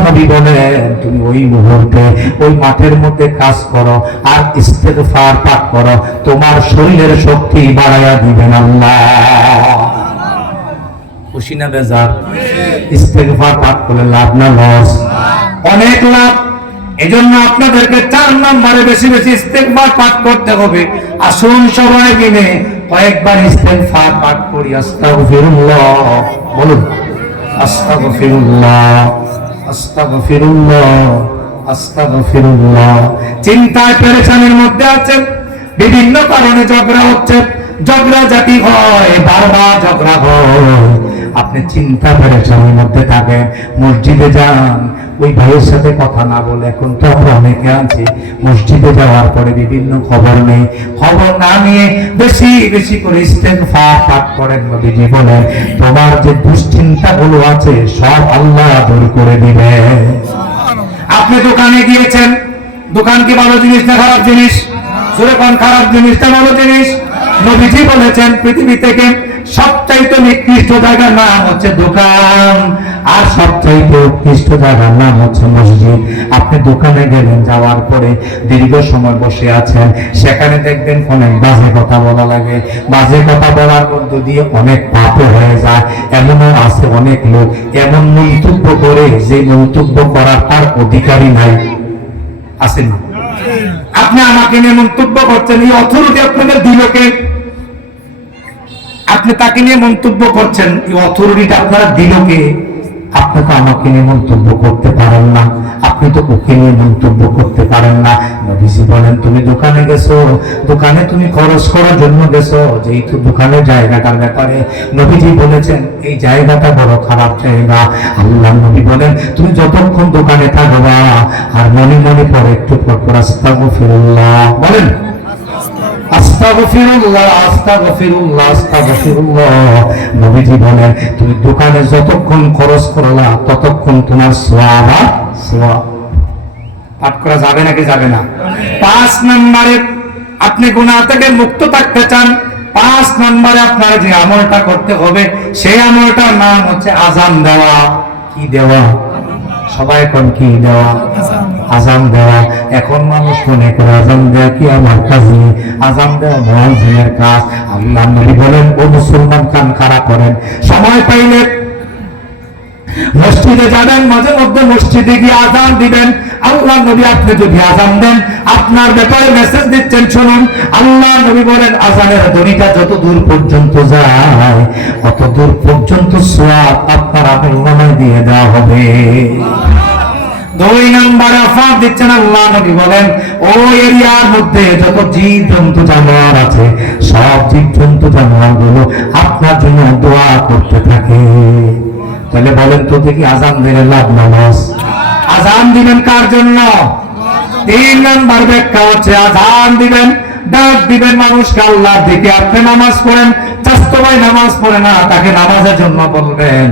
নবী বলেন তুমি ওই মুহূর্তে ওই মাঠের মধ্যে কাজ করো আর ইস্তেগফার পাঠ করো, তোমার শরীরের শক্তি বাড়াইয়া দিবেন আল্লাহ। খুশি না বেজার? ইস্তেগফার পাঠ করলে লাভ না লস? অনেক লাভ। এজন্য আপনাদেরকে 4 নম্বরে বেশি বেশি ইস্তেগফার পাঠ করতে হবে। আসুন সবাই মিলে কয়েকবার ইস্তেগফার পাঠ করি। আস্তাগফিরুল্লাহ, বলুন আস্তাগফিরুল্লাহ, আস্তাগফিরুল্লাহ, আস্তাগফিরুল্লাহ। চিন্তায় পেরেশানির মধ্যে আছেন, বিভিন্ন কারণে ঝগড়া হচ্ছে, ঝগড়া জাতি হয়, বারবার ঝগড়া হয়, আপনি চিন্তা পেরেশানির মধ্যে থাকেন, মসজিদে যান, ওই ভাইয়ের সাথে কথা না বলে, এখন তো আমরা অনেকে আছি মসজিদে যাওয়ার পরে বিভিন্ন খবর নেই, খবর না নিয়ে বেশি বেশি করে ইস্তেগফার পাঠ করেন। নবীজি বলেন তোমার যে দুশ্চিন্তা গুলো আছে সব আল্লাহ দূর করে দিবে। আপনি দোকানে গিয়েছেন, দোকান কি ভালো জিনিস না খারাপ জিনিস? যেরকম খারাপ জিনিসটা ভালো জিনিস। নবীজি বলেছেন পৃথিবী থেকে সবচাইতে নিকৃষ্ট জায়গার নাম হচ্ছে দোকান, আর সবচাইতে উৎকৃষ্ট জায়গার নাম হচ্ছে মসজিদ। আপনি দোকানে গেলেন, যাওয়ার পরে দীর্ঘ সময় বসে আছেন, সেখানে দেখবেন অনেক বাজে কথা বলা লাগে, বাজে কথা বলার মধ্য দিয়ে অনেক পাপ হয়ে যায়। এমনও আছে অনেক লোক এমন মন্তব্য করে যে মন্তব্য করার তার অধিকারই নাই। আছেন? আপনি আমাকে নিয়ে মন্তব্য করছেন, এই অথরিটি আপনাদের দিল কে? আপনি তাকে নিয়ে মন্তব্য করছেন, এই অথরিটিটা আপনারা দিল কে? আপনি তো আমাকে নিয়ে মন্তব্য করতে পারেন না, আপনি তো ওকে নিয়ে মন্তব্য করতে পারেন না। নবীজি বলেন তুমি দোকানে গেছো, দোকানে তুমি খরচ করার জন্য গেছো, যেহেতু দোকানের জায়গাটার ব্যাপারে নবীজি বলেছেন এই জায়গাটা বড় খারাপ জায়গা। আল্লাহ নবী বলেন তুমি যতক্ষণ দোকানে থাকবা আর মনে মনে পরে একটু পর আস্তাগফিরুল্লাহ বলেন, আস্তাগফিরুল্লাহ, আস্তাগফিরুল্লাহ, আস্তাগফিরুল্লাহ। নবীজি বলেন তুমি দোকানে যতক্ষণ খরচ করলা ততক্ষণ তোমার সওয়াব পাঠ করা যাবে নাকি যাবে না? 5 নম্বরে আপনি গুনাহ থেকে মুক্ত থাকতে চান, 5 নম্বরে আপনার যে আমলটা করতে হবে সেই আমলটার নাম হচ্ছে আযান দেওয়া। কি দেওয়া? সবাই কোন কি দেওয়া? আযান দেওয়া। এখন মানুষ মনে করে আযান দেওয়া কি আমার কাজ নেই, আযান দেওয়া মুয়াজ্জিনের কাজ। আল্লাহ নবী বলেন ও মুসলমান কান খাড়া করেন, সময় পাইলে মসজিদে যাবেন, মাঝে মধ্যে মসজিদে গিয়ে আযান দিবেন। আল্লাহ নবী আপনি যদি আযান দেন আপনার ব্যাপারে মেসেজ দিচ্ছেন, শুনুন আল্লাহ নবী বলেন আযানের ধ্বনিটা যত দূর পর্যন্ত যায় তত দূর পর্যন্ত সওয়াব আপনার আমলনামায় দিয়ে দেওয়া হবে। 2 নম্বর অফার দিচ্ছেন আল্লাহ নবী বলেন ওই এরিয়ার মধ্যে যত জীব জন্তু জানোয়ার আছে সব জীব জন্তু জানোয়ার গুলো আপনার জন্য দোয়া করতে থাকে। তাহলে বলেন তো দেখি আযান দিলে লাভ না লস? আযান দিবেন কার জন্য? 3 নম্বর ব্যাখ্যা হচ্ছে আযান দিবেন, ডাক দিবেন মানুষকে আল্লাহর দিকে। আপনি নামাজ পড়েন, চাচাতো ভাই নামাজ পড়ে না, তাকে নামাজের জন্য বলবেন।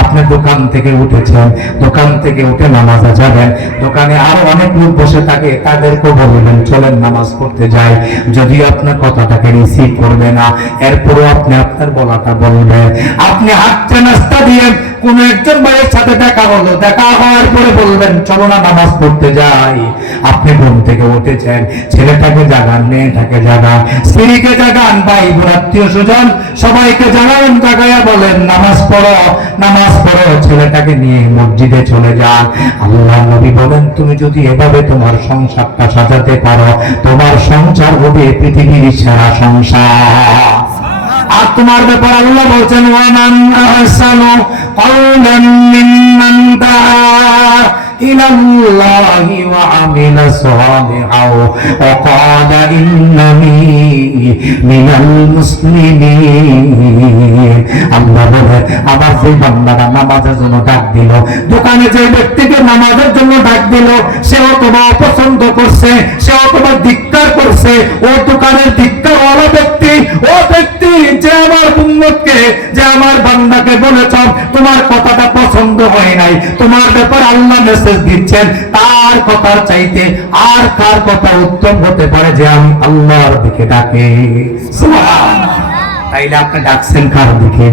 আপনি দোকান থেকে উঠেছেন, দোকান থেকে উঠে নামাজে যাবেন, দোকানে আরো অনেক লোক বসে থাকে, তাদেরকেও বলবেন চলেন নামাজ পড়তে যাই। যদি আপনার কথাটাকে রিসিভ করবে না, এরপরও আপনি আপনার বলাটা বলবেন। আপনি হাঁটতে নাস্তা দিয়ে কোন একজন ভাইয়ের সাথে দেখা হলো, দেখা হওয়ার পরে বলবেন চলো না নামাজ পড়তে যাই। আপনি ঘুম থেকে উঠেছেন, ছেলেটাকে জাগান, মেয়েটাকে জাগান, স্ত্রীকে জাগান, ভাই বোন আত্মীয় স্বজন সবাইকে জাগান, জাগাইয়া বলেন নামাজ পড়ো, নামাজ পড়ো। ছেলেটাকে নিয়ে মসজিদে চলে যান। আল্লাহ নবী বলেন তুমি যদি এভাবে তোমার সংসারটা সাজাতে পারো, তোমার সংসার হবে পৃথিবীর সেরা সংসার। আর তোমার ব্যাপার আল্লাহ বলছেন ওয়ামান আহসানু কওলান মিম্মান দাআ ইলাল্লাহি ওয়া আমিলা সালিহান ওয়া ক্বালা ইন্নানি মিনাল মুসলিমিন। আল্লাহ বলে আমার যে বান্দারা নামাজের জন্য ডাক দিল, দোকানে যে ব্যক্তিকে নামাজের জন্য ডাক দিল, সে অথবা অপছন্দ করছে, সে অথবা ধিক্কার করছে, ও দোকানের ধিক্কারওয়ালা ব্যক্তি, ও ব্যক্তি যে আমার উম্মতকে, যে আমার বান্দাকে বলেছ তোমার কথাটা পছন্দ হয় নাই, তোমার ব্যাপার আল্লাহ মেসেজ দিচ্ছেন, তার কথার চাইতে আর কার কথা উত্তম হতে পারে যে আমি আল্লাহর দিকে ডাকে। সুবহানাল্লাহ। তাইলে আপনি ডাকছেন কার দিকে?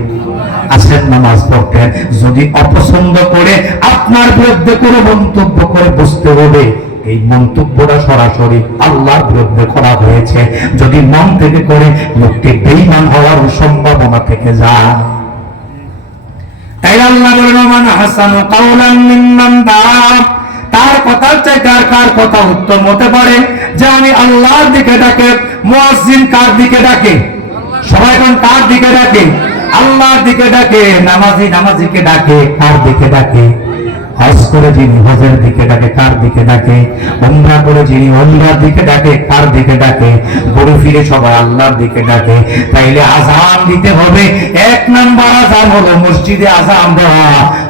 আসেন নামাজ পড়তে। যদি অপছন্দ করে আপনার বিরুদ্ধে কোনো মন্তব্য করে বুঝতে হবে এই মন্তব্যটা সরাসরি আল্লাহর বিরুদ্ধে করা হয়েছে। যদি মন থেকে করে লোকটি বেঈমান হওয়ার সম্ভাবনা থেকে যায়। তাই আল্লাহ বলেন ওমান হাসানু কাওলান মিম্মান দাআ, তার কথার চাইতে আর কার কথা উত্তম হতে পারে যে আমি আল্লাহর দিকে ডাকে। মুয়াজ্জিন কার দিকে ডাকে? সবাই কোন কার দিকে ডাকে? আল্লাহর দিকে ডাকে। নামাজি নামাজিকে ডাকে কার দিকে ডাকে? হজ করে যিনি হজের দিকে ডাকে কার দিকে ডাকে? উমরা করে যিনি উমরার দিকে ডাকে কার দিকে ডাকে? ঘুরে ফিরে সবাই আল্লাহর দিকে ডাকে। তাইলে আযান দিতে হবে। এক নাম্বার আযান হলো মসজিদে আযান দেওয়া,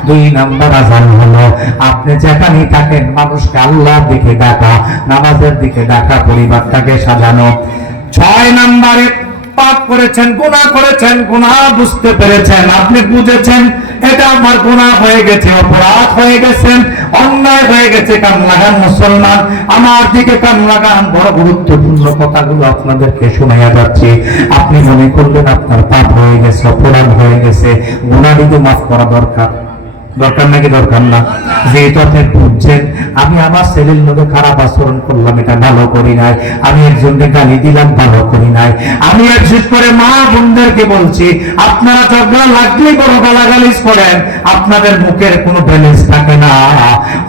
দুই নাম্বার আযান হলো আপনি যেখানে থাকেন মানুষকে আল্লাহর দিকে ডাকা, নামাজের দিকে ডাকা, পরিবারটাকে সাজানো। 6 নাম্বারে পাপ করেছেন, গুনাহ করেছেন, গুনাহ বুঝতে পেরেছেন, আপনি বুঝেছেন এটা আমার গুনাহ হয়ে গেছে, অপরাধ হয়ে গেছেন, অন্যায় হয়ে গেছে, কান লাগান মুসলমান, আমার দিকে কান লাগান। বড় গুরুত্বপূর্ণ কথাগুলো আপনাদেরকে শোনাইয়া যাচ্ছে। আপনি মনে করলেন আপনার পাপ হয়ে গেছে, অপরাধ হয়ে গেছে, গুনাহটিকে মাফ করা দরকার। দরকার নাকি দরকার না? যেহেতু আপনি বুঝছেন আমি আমার ছেলের লোকে খারাপ আচরণ করলাম, এটা ভালো করি নাই, আমি একজনকে গালি দিলাম, ভালো করি নাই। আমি বিশেষ করে মা বোনদেরকে বলছি আপনারা ঝগড়া লাগলেই বড় গালাগালিজ করেন, আপনাদের মুখের কোনো ব্যালেন্স থাকে না।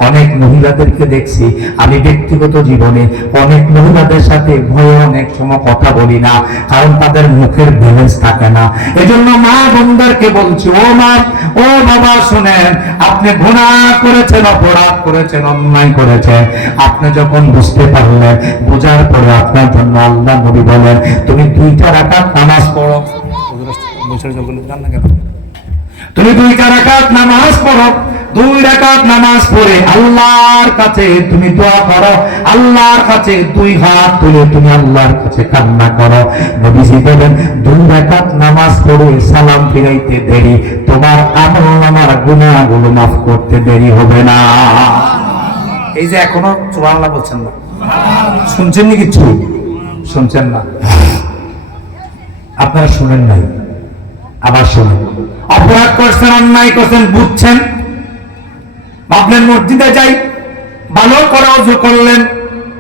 অনেক মহিলাদেরকে দেখছি আমি ব্যক্তিগত জীবনে, অনেক মহিলাদের সাথে ভয়ে অনেক সময় কথা বলি না, কারণ তাদের মুখের ব্যালেন্স থাকে না। এজন্য মা বোনদেরকে বলছি ও মা ও বাবা শুনেন, আপনি গুনাহ করেছেন, অপরাধ করেছেন, অন্যায় করেছেন, আপনি যখন বুঝতে পারলেন, বোঝার পরে আপনার জন্য আল্লাহ নবী বলেন তুমি 2টা রাকাত নামাজ পড়ো। তুমি 2টা রাকাত নামাজ পড়ো, 2 রাকাত নামাজ পড়ে আল্লাহর কাছে তুমি দোয়া করো, আল্লাহর কাছে 2 হাত তুলে তুমি আল্লাহর কাছে কান্না করো। নবীজি বলেন 2 রাকাত নামাজ পড়ে সালাম ফিরাইতে দেরি, তোমার আমলনামার গুনাহগুলো মাফ করতে দেরি হবে না। এই যে এখনো সুবহানাল্লাহ বলছেন না, শুনছেন নি? কিছু শুনছেন না? আপনারা শুনেন নাই, আবার শুনেন। অপরাধ করছেন, অন্যায় করছেন, বুঝছেন, ভাবলেন মসজিদে যাই, ভালো করে ওযু করলেন,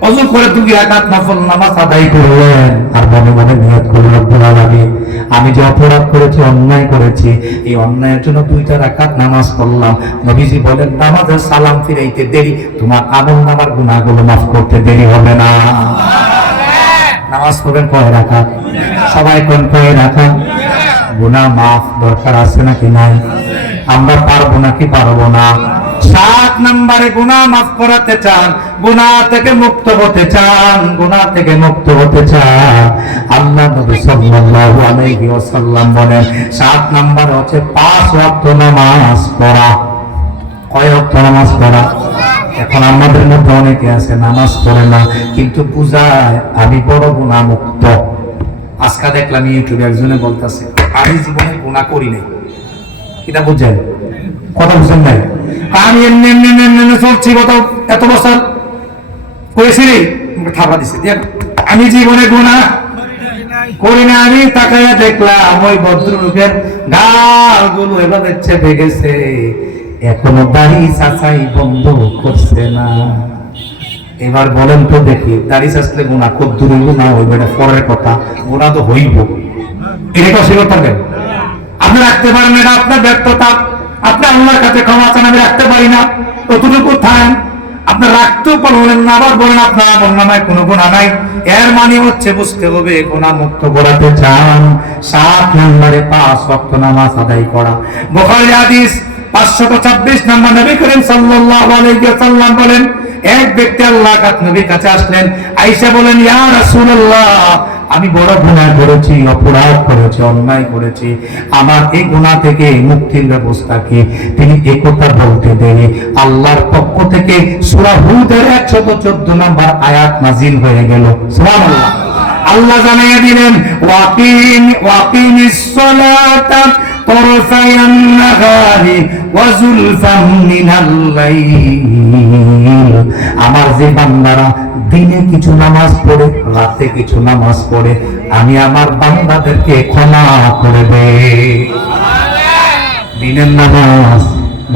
ওযু করে 2 রাকাত নফল নামাজ আদায় করলেন, আর মনে মনে নিয়ত করলেন রব্বুল আলামিন আমি যে অপরাধ করেছি, অন্যায় করেছি, এই অন্যায়ের জন্য 2টা রাকাত নামাজ পড়লাম। নবীজি বলেন নামাজের সালাম ফিরাইতে দেরি, তোমার আমলনামার গুনাহগুলো মাফ করতে দেরি হবে না। নামাজ পড়বেন কয় রাকাত? সবাই কোন কয় রাকাত? গুনাহ মাফ দরকার আছে নাকি নাই? আমরা পারবো নাকি পারবো না? 7 নম্বরে গুনাহ মাফ করাতে চান, গুনাহ থেকে মুক্ত হতে চান, গুনাহ থেকে মুক্ত হতে চান, আল্লাহ নবী সাল্লাল্লাহু আলাইহি ওয়াসাল্লাম বলেন 7 নম্বর হচ্ছে 5 ওয়াক্ত নামাজ পড়া। কয় ওয়াক্ত নামাজ পড়া? এখন আমাদের মধ্যে অনেকে আছে নামাজ পড়ে না, কিন্তু বুঝায় আমি বড় গুনাহ মুক্ত। আজকে দেখলাম ইউটিউবে একজনে বলতেছে আমি জীবনে গুনাহ করি নাই। এটা বুঝছেন? কথা বুঝছেন নাই? আমি এমনি এমনি এমনি চলছি এত বছর করেছি রে, থাপা দিছে দেখ আমি জীবনে গুনাহ করি না। আমি তাকাইয়া দেখলাম ওই ভদ্রলোকের গালগুলো এভাবে চেপে গেছে, এখনো দাড়ি চাচাই বন্ধ করছে না। এবার বলেন তো দেখি, দাড়ি চাচলে গুনাহ খুব দূর হইব না হইব এটা পরের কথা, গুনাহ তো হইব। এটা অস্বীকার করবেন? আপনি রাখতে পারেন, এটা আপনার ব্যর্থতা। আপনি আল্লাহর কাছে ক্ষমা চান, আমি রাখতে পারি না, কতটুকু থাকেন। আপনি রাখতেও পারলেন না, আবার বলেন আপনার আমলনামায় কোনো গুনাহ নাই। এর মানে হচ্ছে বুঝতে হবে গুনাহ মুক্ত করাতে চান 7 নম্বরে 5 ওয়াক্ত নামাজ আদায় করা। বুখারী হাদিস 526 নম্বর, নবী করিম সাল্লাল্লাহু আলাইহি ওয়াসাল্লাম বলেন, এক ব্যক্তি আল্লাহর নবীর কাছে আসলেন। আয়েশা বলেন, ইয়া রাসূলুল্লাহ, আমি বড় গুনাহ করেছি, অপরাধ করেছি, অন্যায় করেছি, আমার এই গুনাহ থেকে মুক্তির ব্যবস্থা কি? তিনি একথা বলতে দেরি আল্লাহর পক্ষ থেকে সূরা হুদের 114 নম্বর আয়াত নাযিল হয়ে গেল। সুবহানাল্লাহ। আল্লাহ জানিয়ে দিলেন, ওয়াকিমিস সালাতা তরফায়ান নাহারি ওয়া যুলফাম মিনাল লাইল। আমার যে বান্দারা দিনে কিছু নামাজ পড়ে, রাতে কিছু নামাজ পড়ে, আমি আমার বান্দাদেরকে ক্ষমা করে দেই। দিনের নামাজ,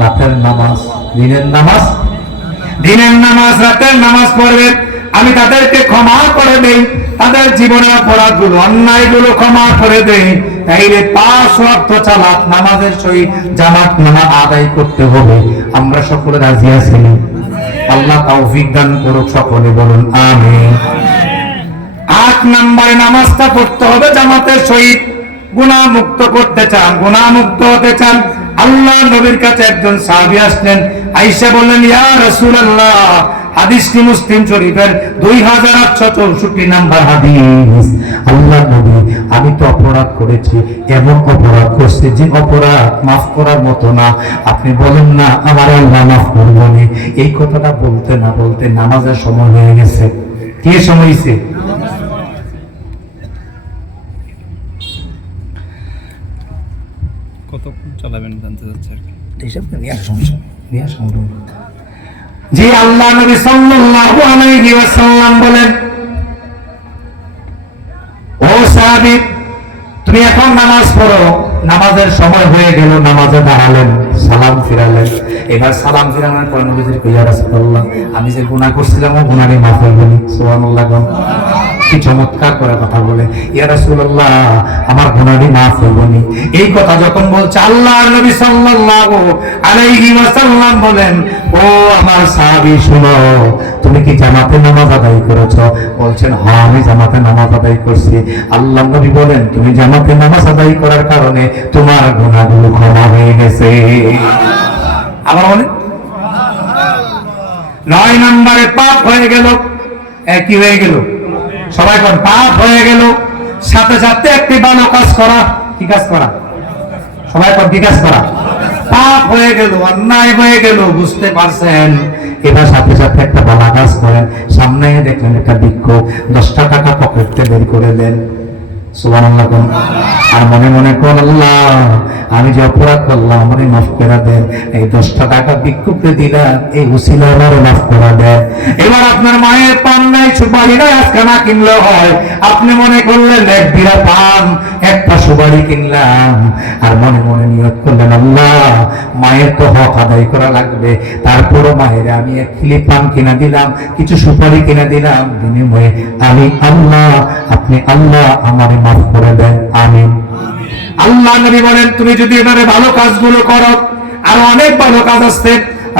রাতের নামাজ, দিনের নামাজ, দিনের নামাজ, রাতের নামাজ পড়বে, আমি তাদেরকে ক্ষমা করে দেই, তাদের জীবনের অপরাধগুলো, অন্যায়গুলো ক্ষমা করে দেই। তাইলে 5 ওয়াক্ত সালাত নামাজের সহিত জামাত নামাজ আদায় করতে হবে। আমরা সকলে রাজি আছি? আল্লাহ তৌফিক দান করুক, সকলে বলুন আমিন। 8 নম্বরে নামাজটা পড়তে হবে জামাতের সহিত। গুনাহ মুক্ত করতে চান, গুনাহ মুক্ত হতে চান, আল্লাহ নবীর কাছে একজন সাহাবী আসলেন। আয়েশা বললেন, ইয়া রাসূলুল্লাহ, হাদিসটি মুসলিম শরীফের 2864 নম্বর হাদিস। আল্লাহ নবী, আমি তো অপরাধ করেছি, এমন অপরাধ করছি যে অপরাধ মাফ করার মতো না, আপনি বলেন না আমার আল্লাহ মাফ করবেন? এই কথাটা বলতে না বলতে নামাজের সময় হয়ে গেছে। কি সময় হয়েছে? কতক্ষণ চালাবেন জানতে চাচ্ছি আর কি। এইসব নিয়ে জি আল্লাহ নবী সাল্লাল্লাহু আলাইহি ওয়াসাল্লাম বলেন, ও সাহাবী, তুমি এখন নামাজ পড়ো। নামাজের সময় হয়ে গেল, নামাজে দাঁড়ালেন, সালাম ফিরালেন। এবার সালাম ফিরানোর পর নবীজি কইলেন, ইয়া রাসূলুল্লাহ, আমি যে গুনাহ করছিলাম ও গুনাহকে মাফ করে দিন। সুবহানাল্লাহ। কি চমৎকার করে কথা বলে, ইয়া রাসূলুল্লাহ, আমার গুনাহকে মাফ করবেন। এই কথা যখন বলছে, আল্লাহর নবী সাল্লাল্লাহু আলাইহি ওয়াসাল্লাম বলেন, ও আমার সাহাবী, শুনো, তুমি কি জামাতে নামাজ আদায় করেছো? বলছেন, হ্যাঁ, আমি জামাতে নামাজ আদায় করছি। আল্লাহর নবী বলেন, তুমি জামাতে নামাজ আদায় করার কারণে তোমার গুনাহগুলো ক্ষমা হয়ে গেছে। আবার বলেন, 9 নম্বরে পাপ হয়ে গেল। কি হয়ে গেল? সবাই কোন পাপ হয়ে গেল। সাথে সাথে একটি ভালো কাজ করা। কি কাজ করা? সবাই কোন কি কাজ করা? পাপ হয়ে গেল, অন্যায় হয়ে গেল, বুঝতে পারছেন? এবার সাথে সাথে একটা ভালো কাজ করেন। সামনে দেখলেন একটা ভিক্ষুক, 10 টাকা পকেটে বের করে দেন। সুবহানাল্লাহ। আর মনে মনে কোন, আল্লাহ, আমি যে অপরাধ করলাম আমারে মাফ করে দেন। এই 10 টাকা ভিক্ষুককে দিলাম, এই উসিলা আমারে মাফ করে দেন। এবার আপনার মায়ের পান নাই, সুপারি নাই, আজকে না কিনলে হয়। আপনি মনে করলেন 1 বিড়া পান, একটা সুপারি কিনলাম, আর মনে মনে নিয়ত করলেন, আল্লাহ, মায়ের তো হক আদায় করা লাগবে, তারপরও মায়ের আমি 1 কিলো পান কিনা দিলাম, কিছু সুপারি কিনা দিলাম, বিনিময়ে আমি আল্লাহ, আপনি আল্লাহ আমারে মাফ করে দেন। আমিন। আল্লাহ নবী বলেন, তুমি যদি এবারে ভালো কাজগুলো করো, আর অনেক ভালো কাজ আছে।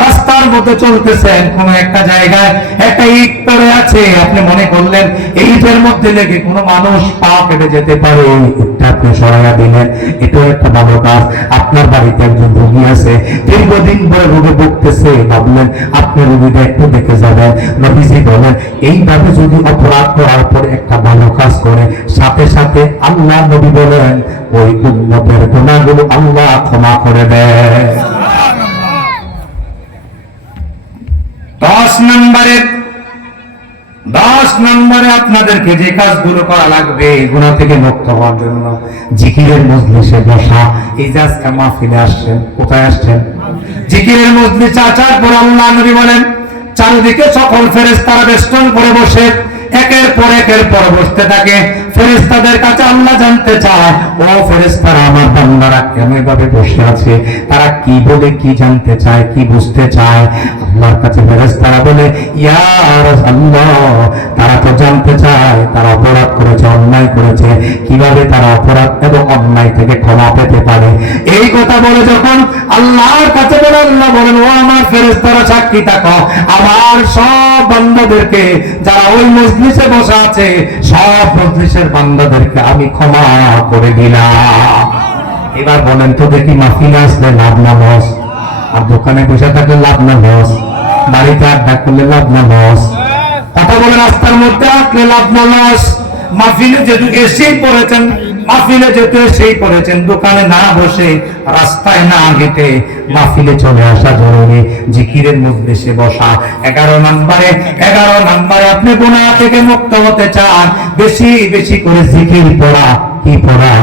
রাস্তার মধ্যে চলতেছেন, কোন একটা জায়গায় একটা ইট পড়ে আছে, আপনি মনে করলেন এই ইটের মধ্যে লেগে কোনো মানুষ পা কেটে যেতে পারে, ইটটা আপনি সরাইয়া দিলেন, এটাও একটা ভালো কাজ। আপনার বাড়িতে একজন রোগী আছে, দীর্ঘদিন ধরে রোগে ভুগতেছে, ভাবলেন আপনি রোগীটা একটু দেখে যাবেন। নবীজি বলেন, এইভাবে যদি অপরাধ করার পর একটা ভালো কাজ করে, সাথে সাথে আল্লাহ নবী বলেন ওই উম্মতের গুনাহগুলো আল্লাহ ক্ষমা করে দেয়। 10 নম্বরে 10 নম্বরে আপনাদেরকে যে কাজগুলো করা লাগবে গুনাহ থেকে মুক্ত হওয়ার জন্য, জিকিরের মজলিসে বসা। এই যে আজকে মাহফিলে আসছেন, কোথায় আসছেন? জিকিরের মজলিসে আসার পর আল্লাহ নবী বলেন, চারিদিকে সকল ফেরেশতারা বেষ্টন করে বসে একের পর বসতে থাকে। ফেরেশতাদের কাছে আল্লাহ জানতে চায়, ও ফেরেশতারা, আমার বান্দারা কেন এভাবে বসে আছে? তারা কি বলে, কি জানতে চায়, কি বুঝতে চায়? আল্লাহর কাছে ফেরেশতারা বলে, ইয়া রাসূলুল্লাহ, তারা তো জানতে চায় তারা অপরাধ করেছে, অন্যায় করেছে, কিভাবে তারা অপরাধ এবং অন্যায় থেকে ক্ষমা পেতে পারে। এই কথা বলে যখন আল্লাহর কাছে বলে, আল্লাহ বলেন, ও আমার ফেরেশতারা, সাক্ষী থাকো, আমার সব বান্দাদেরকে যারা ওই মজলিসে বসে আছে, সব মজলিসের বান্দাদেরকে আমি ক্ষমা করে দিলাম। এবার বলেন তো দেখি, মাহফিলে আসলে লাভ না লস? আর দোকানে বসে থাকলে লাভ না লস? বাড়িতে আড্ডা করলে লাভ না লস? কথা বলে রাস্তার মধ্যে আসলে লাভ না লস? মাহফিলে যেহেতু এসেই পড়েছেন, দোকানে না বসে, রাস্তায় না হেঁটে মাহফিলে চলে আসা জরুরি, জিকিরের মজলিসে বসা। 11 নম্বরে আপনি গুনাহ থেকে মুক্ত হতে চান, বেশি বেশি করে জিকির পড়া। কি পড়া?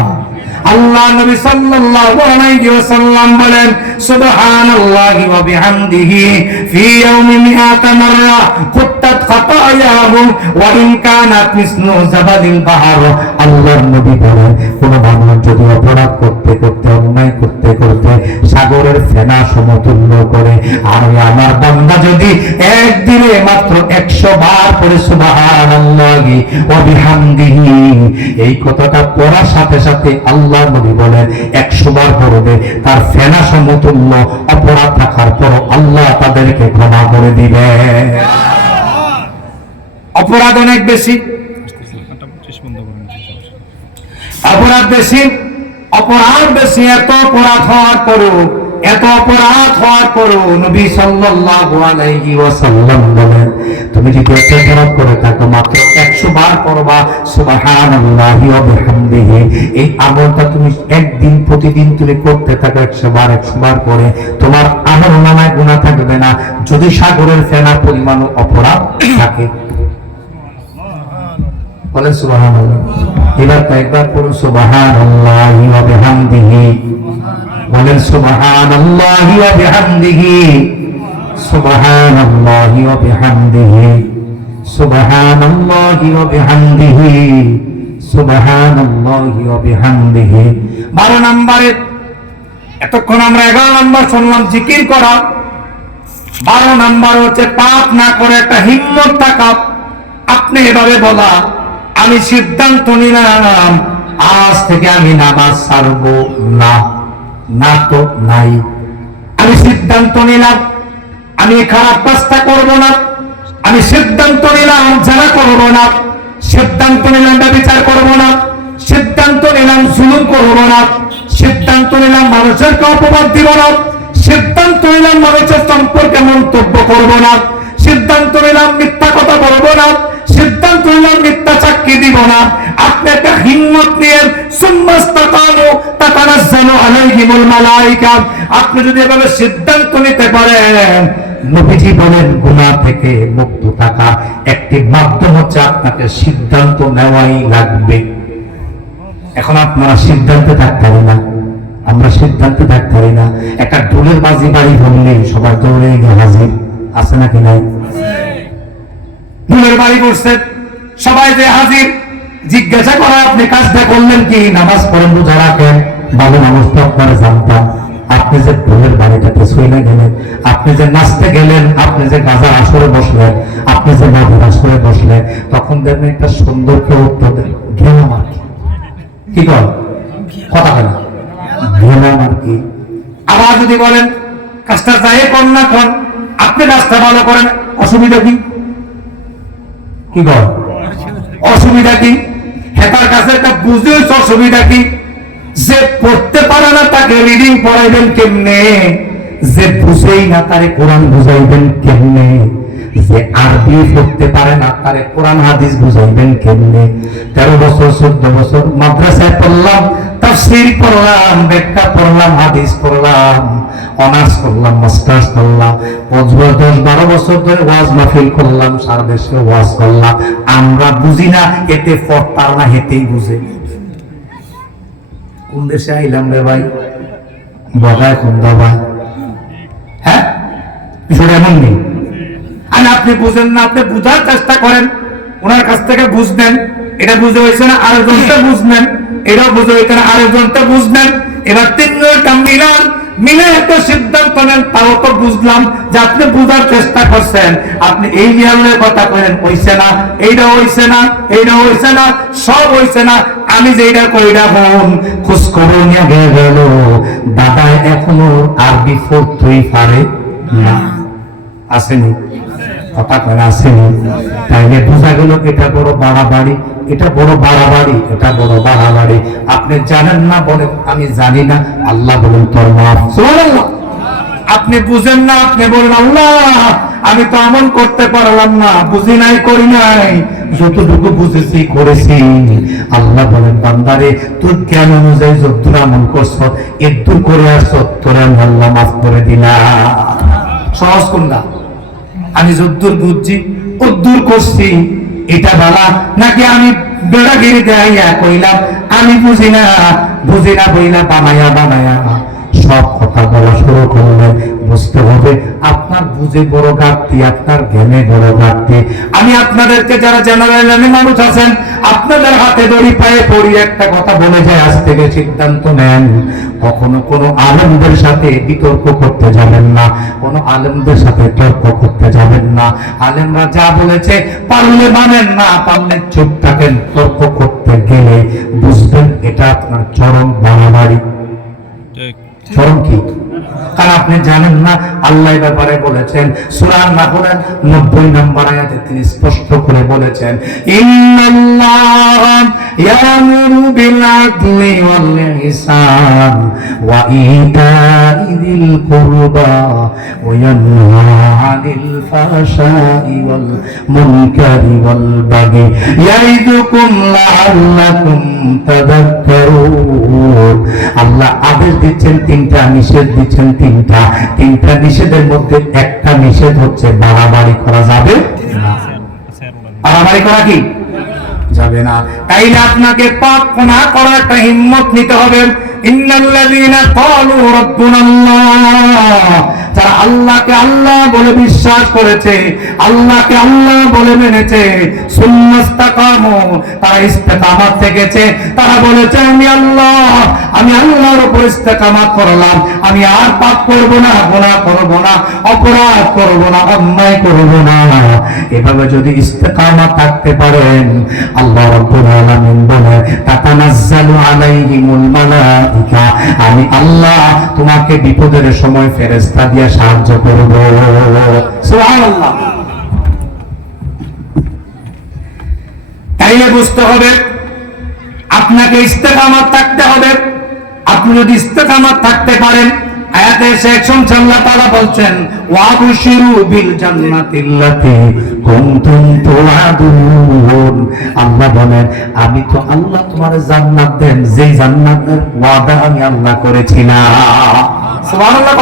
আল্লাহ নবী সাল্লাল্লাহু আলাইহি ওয়াসাল্লাম বলেন, সুবহানাল্লাহি ওয়া বিহামদিহি ফি ইয়াউমি মিআতা মাররা কুত্তাত খাতায়াহুম ওয়া ইন কানাত মিসলু জাবালিল বাহর। আল্লাহর নবী বলেন, কোন মানুষ যদি অপরাধ করতে করতে, অন্যায় করতে করতে সাগরের ফেনা সমতুল্য করে, আর আমার বান্দা যদি একদিনে মাত্র 100 বার পড়ে সুবহানাল্লাহি ওয়া বিহামদিহি, এই কথাটা পড়ার সাথে সাথে আল্লাহ নবী বলেন 100 বার পড়বে, তার ফেনা সমতুল্য অপরাধ থাকার পর আল্লাহ তাদেরকে ক্ষমা করে দিবে। অপরাধ অনেক বেশি, অপরাধ বেশি, এত অপরাধ হওয়ার পরও নবী সাল্লাল্লাহু আলাইহি ওয়াসাল্লাম বলেন, তুমি যদি অপরাধ করে থাকো, মাত্র 100 বার পড়বা সুবহানাল্লাহি ওয়া বিহামদিহি। এই আমলটা তুমি একদিন প্রতিদিন তুমি করতে থাকো, 100 বার করে, তোমার আমলনামায় গুনাহ থাকবে না, যদি সাগরের ফেনা পরিমাণ অপরাধ থাকে। বলেন সুবহানাল্লাহ। এবার কয়েকবার পড়ুন সুবহানাল্লাহি ওয়া বিহামদিহি। বলেন সুবহানাল্লাহি ওয়া বিহামদিহি, সুবহানাল্লাহি ওয়া বিহামদিহি, সুবহানাল্লাহি ওয়া বিহামদিহি, সুবহানাল্লাহি ওয়া বিহামদিহি। 12 নম্বরে, এতক্ষণ আমরা 11 নম্বর শুনলাম জিকির করা। 12 নম্বর হচ্ছে পাপ না করে একটা হিম্মত থাকা। আপনি এভাবে বলা, আমি সিদ্ধান্ত নিলাম আজ থেকে আমি নামাজ ছাড়বো না। না তো নাই। আমি সিদ্ধান্ত নিলাম আমি খারাপ কাজটা করব না। আমি সিদ্ধান্ত নিলাম যারা করব না। সিদ্ধান্ত নিলাম ব্যভিচার করব না। সিদ্ধান্ত নিলাম জুলুম করব না। সিদ্ধান্ত নিলাম মানুষের অপবাদ দিব না। সিদ্ধান্ত নিলাম মানুষের সম্পর্কে মন্তব্য করব না। সিদ্ধান্ত নিলাম মিথ্যা কথা বলবো না। সিদ্ধান্ত নিলাম মিথ্যা সাক্ষী দিব না। আপনি একটা হিম্মত নিয়ে আপনি যদি এভাবে সিদ্ধান্ত নিতে পারেন, নবীজি বলেন গুনাহ থেকে মুক্ত থাকা একটি মাধ্যম হচ্ছে আপনাকে সিদ্ধান্ত নেওয়াই লাগবে। এখন আপনারা সিদ্ধান্তে থাকতে পারি না, আমরা সিদ্ধান্তে থাকতে পারি না। একটা ঢোলের বাজি বাড়ি ধরলেই সবার দৌড়ে গিয়ে হাজির, আছে নাকি নাই? ঢোলের বাড়ি করছে, সবাই যে হাজির। জিজ্ঞাসা করা আপনি কাজটা করলেন কি? নামাজ পড়েন, রোজা রাখেন। ভালো মানুষ তো আপনারা জানতাম। আপনি যে ঢোলের বাড়িটাতে শুয়ে গেলেন, আপনি যে নাচতে গেলেন, আপনি যে গাজার আসরে বসলেন, আপনি যে নদীর আসরে বসলেন, তখন দেখবেন একটা সুন্দর কেউ উত্তর দেন, গেলাম আর কি। কি কর কথা বলেন, গেলাম আর কি। আবার যদি বলেন কাজটা যাই কর না কর, আপনি কাজটা ভালো করেন, অসুবিধা কি? কি কর অসুবিধা কি? হেতার কাছে একটা বুঝতে হচ্ছে অসুবিধা কি? যে পড়তে পারে না তাকে রিডিং পড়াইবেন কেমনে? যে বুঝেই না তারে কোরআন বুঝাইবেন কেমনে? যে আরবি পড়তে পারে না তারে কোরআন হাদিস বুঝাইবেন কেমনে? 13 বছর 14 বছর মাদ্রাসায় পড়লাম, তাফসীর পড়লাম, ব্যাখ্যা পড়লাম, হাদিস পড়লাম, অনার্স করলাম, মাস্টার্স করলাম, 10-12 বছর ধরে ওয়াজ মাহফিল করলাম, সারা দেশে ওয়াজ করলাম, আমরা বুঝি না এতে ফরতার না হেতেই বুঝে। কোন দেশে আইলাম রে ভাই, বগায় কোন দবা, হ্যাঁ বিষয়টা এমন নেই। আর আপনি বুঝেন না, আপনি বুঝার চেষ্টা করেন, ওনার কাছ থেকে বুঝবেন, এটা বুঝে হয়েছে না আরেকজনটা বুঝবেন, এটাও বুঝে হয়েছে না আরেকজনটা বুঝবেন, এবার তিনজনটা মিলান, মিলে একটা সিদ্ধান্ত নেন। তাও তো বুঝলাম যে আপনি বুঝার চেষ্টা করছেন, আপনি এই নিয়মের কথা করেন হইছে না, এইটা হইছে না, এইটা হইছে না, সব হইছে না, আমি যেটা করি না হন খোঁজ খবর নিয়ে গেল দাদা এখনো আরবি পড়তেই পারে না, আসেনি কথা কয় আসেনি, তাইলে বোঝা গেল এটা বড় বাড়াবাড়ি, এটা বড় বাড়াবাড়ি, এটা বড় বাড়াবাড়ি। আপনি জানেন না বলেন আমি জানি না, আল্লাহ বলেন তোর মাফ। সুবহানাল্লাহ। আপনি বুঝেন না, আপনি বলেন আল্লাহ আমি তো আমল করতে পারলাম না, বুঝি নাই, করি নাই, যতটুকু বুঝেছি করেছি। আল্লাহ বলেন বান্দারে তুই জ্ঞান অনুযায়ী যতদূর আমল করছ একটু করে আসছ, তোরে আমি আল্লাহ মাফ করে দিলাম। সহজ কোনটা? আমি যদ্দূর বুঝছি উদ্দূর করছি, এটা বলা নাকি আমি বেড়াগিরি দেয়া কইলাম আমি বুঝি না, বুঝি না বইলা বানায়া বানায়া সব কথা বলা শুরু করলে বুঝতে হবে আপনার বুঝে বড় ঘাটতি, আপনার জ্ঞানে বড় ঘাটতি। আমি আপনাদেরকে যারা জেনারেল মানুষ আছেন আপনাদের হাতে দড়ি পায়ে পড়ি একটা কথা বলে যায়, আজ থেকে সিদ্ধান্ত নেন কখনো কোনো আলেমদের সাথে বিতর্ক করতে যাবেন না, কোনো আলেমদের সাথে তর্ক করতে যাবেন না। আলেমরা যা বলেছে পারলে মানেন, না পারলে চুপ থাকেন। তর্ক করতে গেলে বুঝবেন এটা আপনার চরম বাড়াবাড়ি। চরম কি? কারণ আপনি জানেন না আল্লাহ ব্যাপারে বলেছেন সূরা নাহলের 90 নম্বর আয়াতে তিনি স্পষ্ট করে বলেছেন ইন্নাল্লাহ ইয়ামুরু বিল আদলি ওয়াল ইহসান ওয়া ইতাই যিল কুরবা ওয়া ইয়ানহা আনিল ফাহশাই ওয়াল মুনকারি ওয়াল বাগি ইয়াইদুকুম লাআল্লাকুম তাযাক্কারুন। আল্লাহ আদেশ দিচ্ছেন তিনটা, নিষেধ দিচ্ছেন তিনটা। তিনটা নিষেধের মধ্যে একটা নিষেধ হচ্ছে বাড়াবাড়ি করা যাবে না। বাড়াবাড়ি করা কি যাবে না। তাইলে আপনাকে পাপ না করার একটা হিম্মত নিতে হবে। ইন্নাল্লাযীনা ক্বালু রাব্বুনাল্লাহ, যারা আল্লাহকে আল্লাহ বলে বিশ্বাস করেছে, আল্লাহকে আল্লাহ বলে মেনেছে, সুন্নাস্তাকামু, তারা ইস্তেকামাত থেকেছে, তারা বলেছে আমি আল্লাহর উপর ইস্তেকামাত করলাম, আমি আর পাপ করব না, গুনাহ করব না, অপরাধ করব না, অন্যায় করব না। এভাবে যদি ইস্তেকামাত থাকতে পারেন আল্লাহ রাব্বুল আলামিন বলে তাতানাজ্জালু আলাইহিমুল মালাইকা, আমি আল্লাহ তোমাকে বিপদের সময় ফেরেশতা দিয়ে সাহায্য করব। সুবহানাল্লাহ। তাইলে বুঝতে হবে আপনাকে ইস্তেকামাত থাকতে হবে। আপনি যদি ইস্তেকামাত থাকতে পারেন, আয়াতে এসে আল্লাহ তাআলা বলছেন ওয়াবশিরু বিল জান্নাতিল্লাতী কুনতুম তুআদুন। আল্লাহ বলেন আমি তো আল্লাহ তোমারে জান্নাত দেন যেই জান্নাতের ওয়াদা আমি আল্লাহ করেছিলাম। সুবহানাল্লাহ।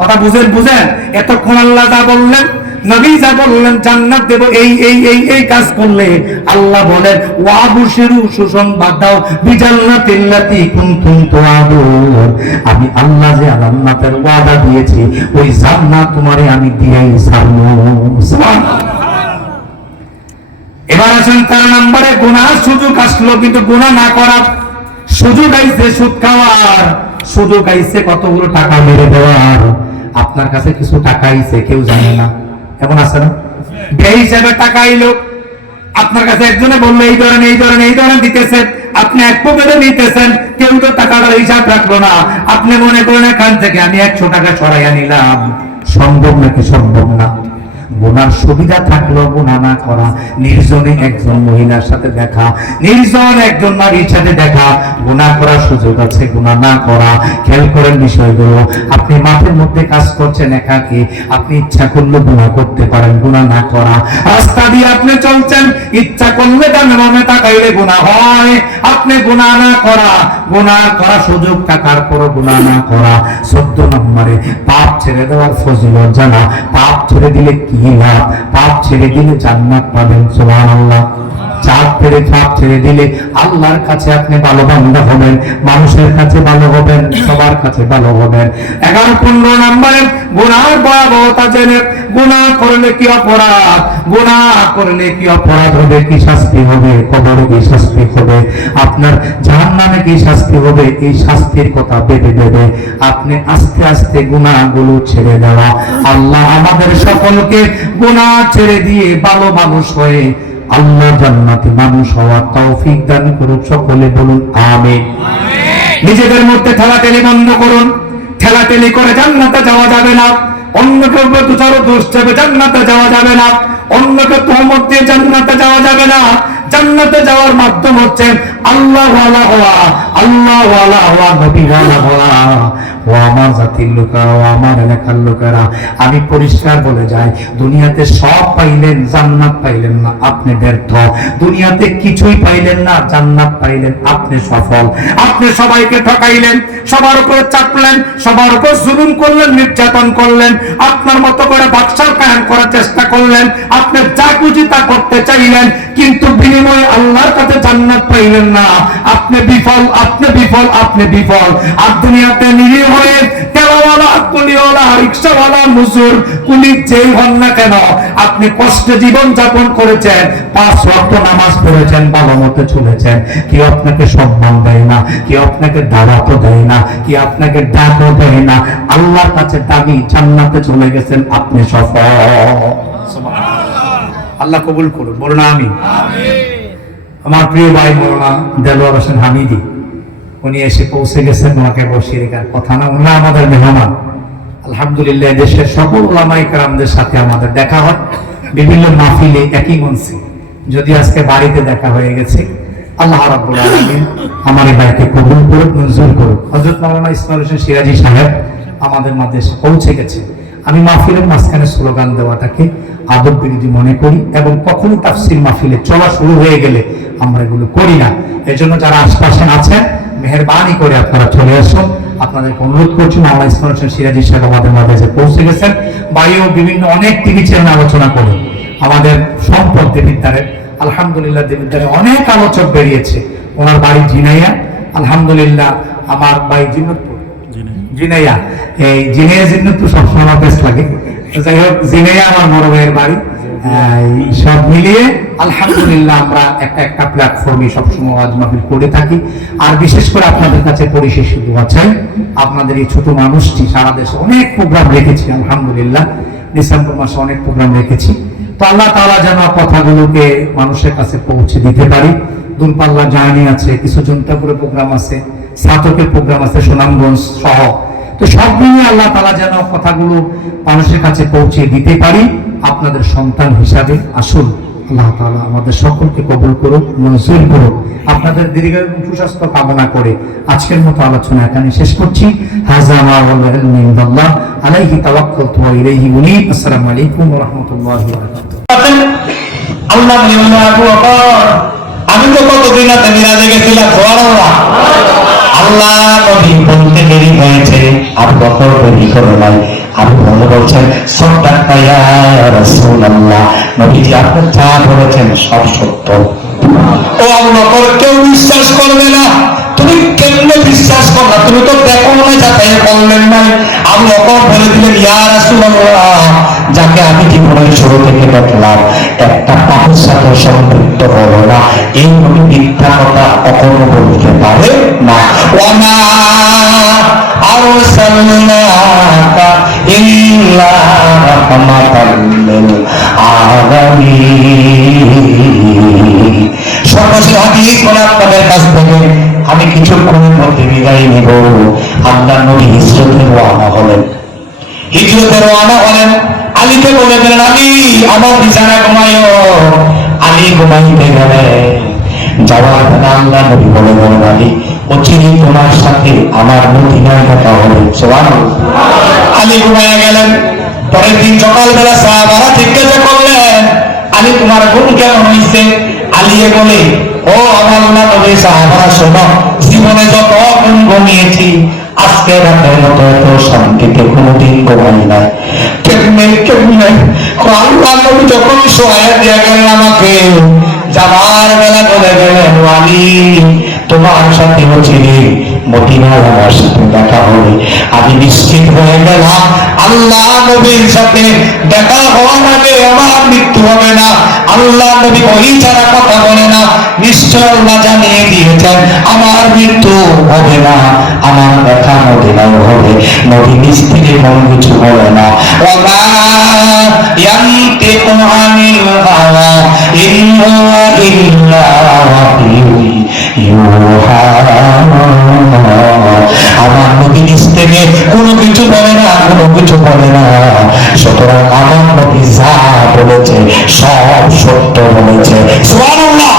কথা বুঝেন এতক্ষণ আল্লাহ যা বললেন, নবী যা বললেন জান্নাত দেব এই এই এই এই কাজ করলে, আল্লাহ বলেন ওয়াবশিরু সুসংবাদ দাও বিজান্নাতিল্লাতী কুনতুম তুআদুন, আমি আল্লাহ যে জান্নাতের ওয়াদা দিয়েছি ওই জান্নাত তোমারে আমি দিয়েই ছাড়ব। সুবহানাল্লাহ। এবার আসেন 4 নম্বরে গুনাহ সুযোগ আসলো কিন্তু গুনাহ না করার সুযোগ আইছে, সুদ খাওয়ার সুযোগ আইছে, কতগুলো টাকা মেরে দেওয়ার, আপনার কাছে কিছু টাকা আইছে কেউ জানে না, এমন আছে না? এই হিসাবে টাকা আইলো আপনার কাছে, একজনে বললো এই ধরেন এই ধরেন এই ধরেন দিতেছেন, আপনি এক পকেটে নিতেছেন, কেউ তো টাকাটার হিসাব রাখলো না, আপনি মনে করেন এখান থেকে আমি 100 টাকা সরাইয়া নিলাম। সম্ভব নাকি? সম্ভব না। গুনার সুবিধা থাকলেও গুনাহ না করা, নির্জনে একজন মহিলার সাথে দেখা, নির্জন একজন নারীর সাথে দেখা, গুনাহ করার সুযোগ আছে, গুনাহ না করা। খেয়াল করেন বিষয়গুলো। আপনি মাঠের মধ্যে কাজ করছেন একাকী, আপনি ইচ্ছা করলে গুনাহ করতে পারেন, গুনাহ না করা। রাস্তা দিয়ে আপনি চলছেন, ইচ্ছা করলে ডানে বামে তাকাইলে গুনাহ হয়, আপনি গুনাহ না করা, গুনাহ করার সুযোগ থাকার পরও গুনাহ না করা। 14 নম্বরে পাপ ছেড়ে দেওয়ার ফজিলত জানা। পাপ ছেড়ে দিলে কি লাভ? পাপ ছেড়ে দিলে জান্নাত পাবেন। সুবহানাল্লাহ। পাপ ছেড়ে দিলে আল্লাহর কাছে আপনি ভালো বান্দা হবেন, মানুষের কাছে ভালো হবেন, সবার কাছে ভালো হবেন। 11-15 নম্বরে গুনার ভয়াবহতা জেনে, গুনাহ করলে কি অপরাধ, গুনাহ করলে কি অপরাধ হবে, কি শাস্তি হবে, কবরে কি শাস্তি হবে, আপনার জাহান্নামে কি শাস্তি হবে, এই শাস্তির কথা ভেবে ভেবে আপনি আস্তে আস্তে গুনাহগুলো ছেড়ে দেওয়া। আল্লাহ আমাদের সকলকে গুনাহ ছেড়ে দিয়ে ভালো মানুষ হয়ে আল্লাহ জান্নাতে মানুষ হওয়ার তৌফিক দান করুন। সকলে বলুন আমিন। নিজেদের মধ্যে ঠেলাঠেলি বন্ধ করুন। ঠেলাঠেলি করে জান্নাতে যাওয়া যাবে না। অন্যকে দোষ দেবে জান্নাতে যাওয়া যাবে না। অন্যকে তোহমত দিয়ে জান্নাতে যাওয়া যাবে না। জান্নাতে যাওয়ার মাধ্যম হচ্ছে আল্লাহ ওয়ালা হওয়া, আল্লাহ ওয়ালা হওয়া, নবী ওয়ালা হওয়া। ও আমার জাতির লোকেরা, ও আমার এলাকার লোকেরা, আমি পরিষ্কার বলে যাই, দুনিয়াতে সব পাইলেন, জান্নাত পাইলেন না, আপনি ব্যর্থ। দুনিয়াতে কিছুই পাইলেন না, জান্নাত পাইলেন, আপনি সফল। আপনি সবাইকে ঠকাইলেন, সবার উপর চাপলেন, সবার উপর জুলুম করলেন, নির্যাতন করলেন, আপনার মতো করে বাদশা কায়েম করার চেষ্টা করলেন, আপনি যা খুশি তা করতে চাইলেন, কিন্তু বিনিময়ে আল্লাহর কাছে জান্নাত পাইলেন না। আপনি বিফল, আপনি বিফল, আপনি বিফল। আর দুনিয়াতে নিরীহ হয়ে তেলাওয়ালা, কুলিওয়ালা, রিকশাওয়ালা, মজুর, কুলি যেই হন না কেন, আপনি কষ্টে জীবন যাপন করেছেন, 5 ওয়াক্ত নামাজ পড়েছেন, ভালো মতো চলেছেন, কেউ আপনাকে সম্মান দেয় না, কেউ আপনাকে দাওয়াতও দেয় না, কেউ আপনাকে ডাকও দেয় না, আল্লাহর কাছে দাবি জান্নাতে চলে গেছেন, আপনি সফল। আল্লাহ কবুল করুন, বলুন আমিন। আমার প্রিয় ভাই মৌলানা দেলোয়ার হোসেন হামিদি, উনি এসে পৌঁছে গেছেন। ওনাকে বসিয়ে রেখার কথা না, উনি আমাদের মেহমান। আলহামদুলিল্লাহ, দেশের সকল ওলামায়ে কেরামদের সাথে আমাদের দেখা হয় বিভিন্ন মাহফিলে, একই মঞ্চে। যদি আজকে বাড়িতে দেখা হয়ে গেছে, আল্লাহ রাব্বুল আলামিন আমার এই ভাইকে কবুল করুন, মঞ্জুর করুন। হযরত মাওলানা ইসমাইল হোসেন সিরাজি সাহেব আমাদের মাঝে এসে পৌঁছে গেছে। আমি মাহফিলের মাঝখানে স্লোগান দেওয়াটাকে আদব বিরোধী মনে করি, এবং কখনো তাফসীর মাহফিলে চলা শুরু হয়ে গেলে আমরা এগুলো করি না। এজন্য যারা আশপাশে আছেন, মেহেরবানি করে আপনারা চলে আসুন। আপনাদেরকে অনুরোধ করছি, মাওলানা ইসমাইল হোসেন সিরাজি সাহেব আমাদের মাঝে এসে পৌঁছে গেছেন। বাইরেও বিভিন্ন অনেক টিভি চ্যানেল আলোচনা করে আমাদের সম্পদ দেবিদ্বারের, আলহামদুলিল্লাহ দেবিদ্বারে অনেক আলোচক বেরিয়েছে। ওনার বাড়ি জিনাইয়া, আলহামদুলিল্লাহ। আমার ভাই জিন্নতপুর, জিনাইয়া, এই জিনাইয়া জিন্নতপুর সবসময় আমার বেশ লাগে। যাই হোক, জিনাইয়া আমার বড় ভাইয়ের বাড়ি। সব মিলিয়ে আলহামদুলিল্লাহ আমরা একটা প্ল্যাটফর্মে সবসময় ওয়াজ মাহফিল করে থাকি। আর বিশেষ করে আপনাদের কাছে পরিশেষ দোয়া চাই, আপনাদের এই ছোট মানুষটি সারা দেশে অনেক প্রোগ্রাম রেখেছি, আলহামদুলিল্লাহ ডিসেম্বর মাসে অনেক প্রোগ্রাম রেখেছি। তো আল্লাহ তাআলা যেন কথাগুলোকে মানুষের কাছে পৌঁছে দিতে পারি। দূরপাল্লা জার্নি আছে, কিছু জনতাপুরে প্রোগ্রাম আছে, সাতকের প্রোগ্রাম আছে, সুনামগঞ্জ সহ। তো সব মিলিয়ে আল্লাহ তাআলা যেন কথাগুলো মানুষের কাছে পৌঁছে দিতে পারি। আপনাদের সন্তান হিসাবে আসুন, আল্লাহ তাআলা আমাদের সকলকে কবুল করুন, মঞ্জুর করুন। আপনাদের দীর্ঘায়ু সুস্বাস্থ্য কামনা করে আজকের মতো আলোচনা এখানে শেষ করছি। হাযা মা ওয়াল ইলমু ইনদাল্লাহ, আলাইহি তাওয়াক্কালতু ওয়া ইলাইহি উনীব। আসসালামু আলাইকুম ওয়া রাহমাতুল্লাহি ওয়া বারাকাতুহু। আল্লাহ বলিয়া আবু বকর, আমি তো কতদিন আগে মিরাজে গেছিলাম, সুবহানাল্লাহ। আল্লাহ নবী বলতে দেরি হয়েছে, আবু বকর দেরি করে নাই। আবু বকর বলছেন, সাদাকা ইয়া রাসূলুল্লাহ, নবীজি আপনি যা বলেছেন সব সত্য। ও আবু বকর, কেউ বিশ্বাস করবে না। তুমি কেমনে বিশ্বাস করলা? তুমি তো দেখো না, যাচাই করলেন নাই। আবু বকর বলে দিলেন, ইয়া রাসূলুল্লাহ, যাকে আমি জীবনের শুরু থেকে দেখলাম, একটা পাপের সাথে সম্পৃক্ত হলো না, এই নবী মিথ্যা কথা কখনো বলতে পারে না। ওয়ামা আরসালনাকা ইল্লা রাহমাতাল লিল আলামিন। সর্বশেষ হাদিস করে আপনাদের কাছ থেকে আমি কিছুক্ষণের মধ্যে বিদায় নেব। আল্লাহ নবী হিজরতে রওনা হলেন। আলীকে বলে গেলেন, আলী আমার বিছানা ঘুমাইও। আলী ঘুমাইতে গেলে যাওয়ার পরে আল্লাহ নবী বলে গেলেন, আলী অচিরেই তোমার সাথে আমার মদিনায় দেখা হবে। সুবহানাল্লাহ। আলী ঘুমাইয়া গেলেন। পরের দিন সকালবেলা সাহাবারা জিজ্ঞাসা করলেন, আলী তোমার ঘুম কেমন হয়েছে? আলী বলে, ও আমার আল্লাহ নবী সাহাবারা শোনো, জীবনে যত ঘুম ঘুমিয়েছি আজকে রাতের মতো এত শান্তিতে কোনোদিন ঘুমাই নাই। কেমনে আল্লাহ নবী যখন সোহায়া দিয়া গেলেন আমাকে, যাবার বেলা বলে গেলেন, আলী তোমার সাথে অচিরে মদিনায় আমার সাথে দেখা হবে। আমি নিশ্চিত হয়ে গেলাম আল্লাহ নবীর সাথে দেখা হওয়ার আগে আমার মৃত্যু হবে না। আল্লাহ নবী ওই ছাড়া কথা বলে না, নিশ্চয় আল্লাহ জানিয়ে দিয়েছেন আমার মৃত্যু হবে না, আমার দেখা মদিনায় হবে। নবী নিজ থেকে কোনো কিছু বলে না। ওমা ইয়ান্তিকু আনিল হাওয়া ইন হুয়া ইল্লা ওয়াহয়ুন ইউহা। আমার নবী নিজ থেকে কোনো কিছু বলে না, কোনো কিছু বলে না। সুতরাং আমার নবী যা বলেছে সব সত্য বলেছে। সুবহানাল্লাহ।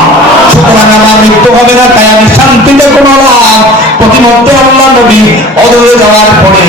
সুতরাং আমার মৃত্যু হবে না, তাই আমি শান্তিতে ঘুমালাম। প্রতিমধ্যে আল্লাহ নবী অদূরে যাওয়ার পরে